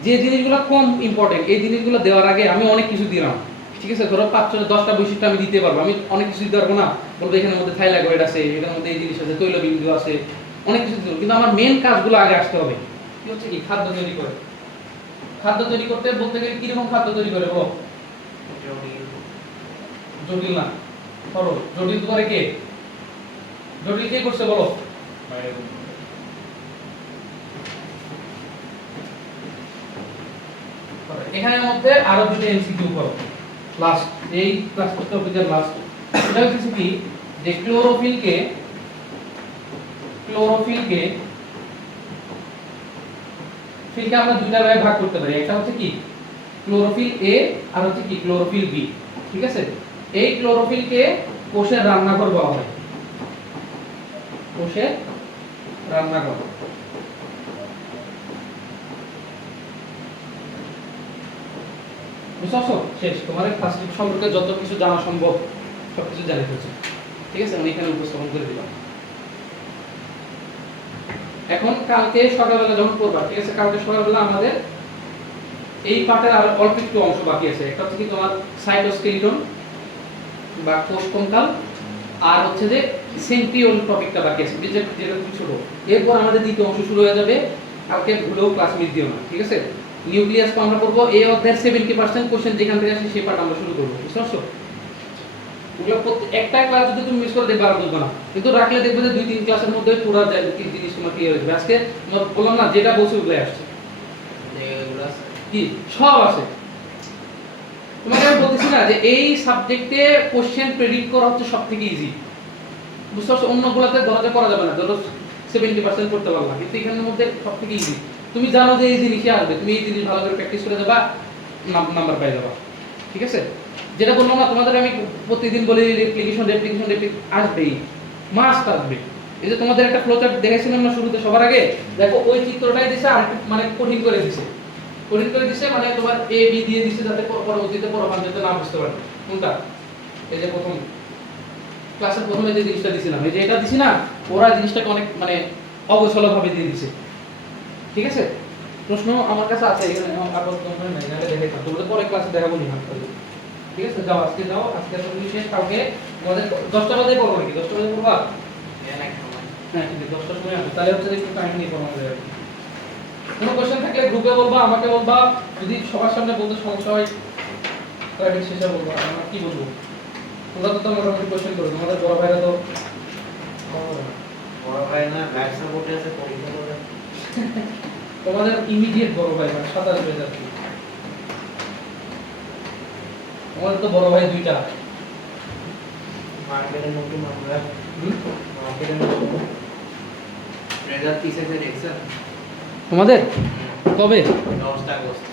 যে জিনিসগুলো কম ইম্পর্টেন্ট এই জিনিসগুলো দেওয়ার আগে আমি অনেক কিছু দিলাম, ঠিক আছে, ধরো 5-10টা বৈশিষ্ট্য আমি দিতে পারবো, আমি অনেক কিছু দিতে পারবো না, বলবো এখানের মধ্যে থাইলাকয়েড আছে, এটার মধ্যে এই জিনিস আছে, তৈলবিন্দু আছে, অনেক কিছু দিতে, কিন্তু আমার মেন কাজগুলো আগে আসতে হবে, কি হচ্ছে কি খাদ্য তৈরি করে, খাদ্য তৈরি করতে বলতে গেলে কিরকম খাদ্য তৈরি করে বলো, জটিল জটিল না, সরল। জটিল করে কে? জটিল কে করছে বলো? এখানের মধ্যে আরো দুটো এমসিকিউ করো লাস্ট, এই ক্লাস টপিকের লাস্ট। এটা হচ্ছে কি যে ক্লোরোফিলকে আমরা দুইটা ভাগে ভাগ করতে পারি। একটা হচ্ছে কি ক্লোরোফিল এ, আর হচ্ছে কি ক্লোরোফিল বি। ঠিক আছে, এই ক্লোরোফিলকে কোষের রান্নাঘর বলা হয়, কোষের রান্নাঘর। বুঝছো? শেষ, তোমার ফার্স্ট সম্পর্কে যত কিছু জানা সম্ভব সবকিছু জানিয়ে ফেলছো। ঠিক আছে, আমি এখানে উপস্থাপন করে দিলাম। এখন কালকে সকালবেলা যখন পড়বা, ঠিক আছে, কালকে সকালবেলা আমাদের এই পার্টের আর অল্প একটু অংশ বাকি আছে। একটা হচ্ছে কি তোমার সাইটোস্কেলিটন বা কোষ কঙ্কাল, আর হচ্ছে যে সেন্ট্রিওল টপিকটা বাকি আছে, যেটা খুব ছোট। এরপর আমাদের দ্বিতীয় অংশ শুরু হয়ে যাবে। কালকে ভুলেও ক্লাস মিস দিও না, ঠিক আছে? নিউক্লিয়াস আমরা পড়বো, এই অধ্যায়ের 70% কোশ্চেন যেখান থেকে আসে সেই পার্ট আমরা শুরু করব। বুঝতে পারছো? একটা ক্লাস যদি তুমি মিস করে দেখবে আর বুঝবে না, কিন্তু রাখলে দেখবে যে 2-3 ক্লাসের মধ্যে পুরো জিনিস তোমার ক্লিয়ার হয়ে যাবে। আজকে আমরা বললাম না, যেটা বলছি ওগুলাই আসছে, যেগুলো আছে কি সব আছে। তোমাকে আমি বলতেছি না যে এই সাবজেক্টে কোশ্চেন প্রেডিক্ট করা হচ্ছে সবথেকে ইজি। বুঝতে পারছো? অন্যগুলোতে ধরাতে করা যাবে না, ধরো 70% করতে পারলাম, কিন্তু এখানের মধ্যে সবথেকে ইজি। তুমি জানো যে এই জিনিসই আসবে, তুমি এই জিনিস ভালো করে প্র্যাকটিস করে যাবা, নাম্বার পাই যাবা। ঠিক আছে, যেটা বললাম না তোমাদের, আমি প্রতিদিন বলি রেপ্লিকেশন আসবেই, মাস্ট আসবে। এই যে তোমাদের একটা ফ্লো চার্ট দেখাইছিলাম না শুরুতে সবার আগে, দেখো ওই চিত্রটাই দিছে, আর মানে কঠিন করে দিছে, মানে তোমার এ বি দিয়ে দিছে যাতে পরবর্তীতে পড়াবান যাতে না বুঝতে পারে কোনটা। এই যে প্রথম ক্লাসের প্রথমে যে জিনিসটা দিছিলাম, এই যে এটা দিছি না, ওরা জিনিসটাকে অনেক মানে অগোছালো ভাবে দিয়ে দিছে। ঠিক আছে, প্রশ্ন আমার কাছে আছে এখানে, আপাতত মনে নাই, নাহলে দেখাইতাম তোমাদের পরে ক্লাসে দেখাবো নি হাত করে। ঠিক আছে, যাও আজকে যাও, আজকে তুমি শেষ। কালকে আমাদের 10টা বাজে পড়বো নাকি? 10টা বাজে পড়বা? এক সময় হ্যাঁ ঠিক আছে, 10টার সময় আসবে, তাহলে হচ্ছে একটু টাইম নিয়ে পড়ানো যাবে। কোনো কোশ্চেন থাকলে গ্রুপে বলবা, আমাকে বলবা, যদি সবার সামনে বলতে সমস্যা হয় প্রাইভেট শেষে বলবা। আমরা কি বলবো, তোমরা তো মোটামুটি কোশ্চেন করো, তোমাদের বড় ভাইরা তো বড় ভাই না ব্যাক সাপোর্টে আছে, পরীক্ষা করে তোমাদের ইমিডিয়েট বড় ভাই, মানে 27 হয়ে যাচ্ছে। আমাদের তো বড় ভাই দুইটা। মার্কেটের নতুন আমরা মার্কেটের নতুন রেজাল্ট কিসে দেখছেন তোমাদের কবে? 10 আগস্ট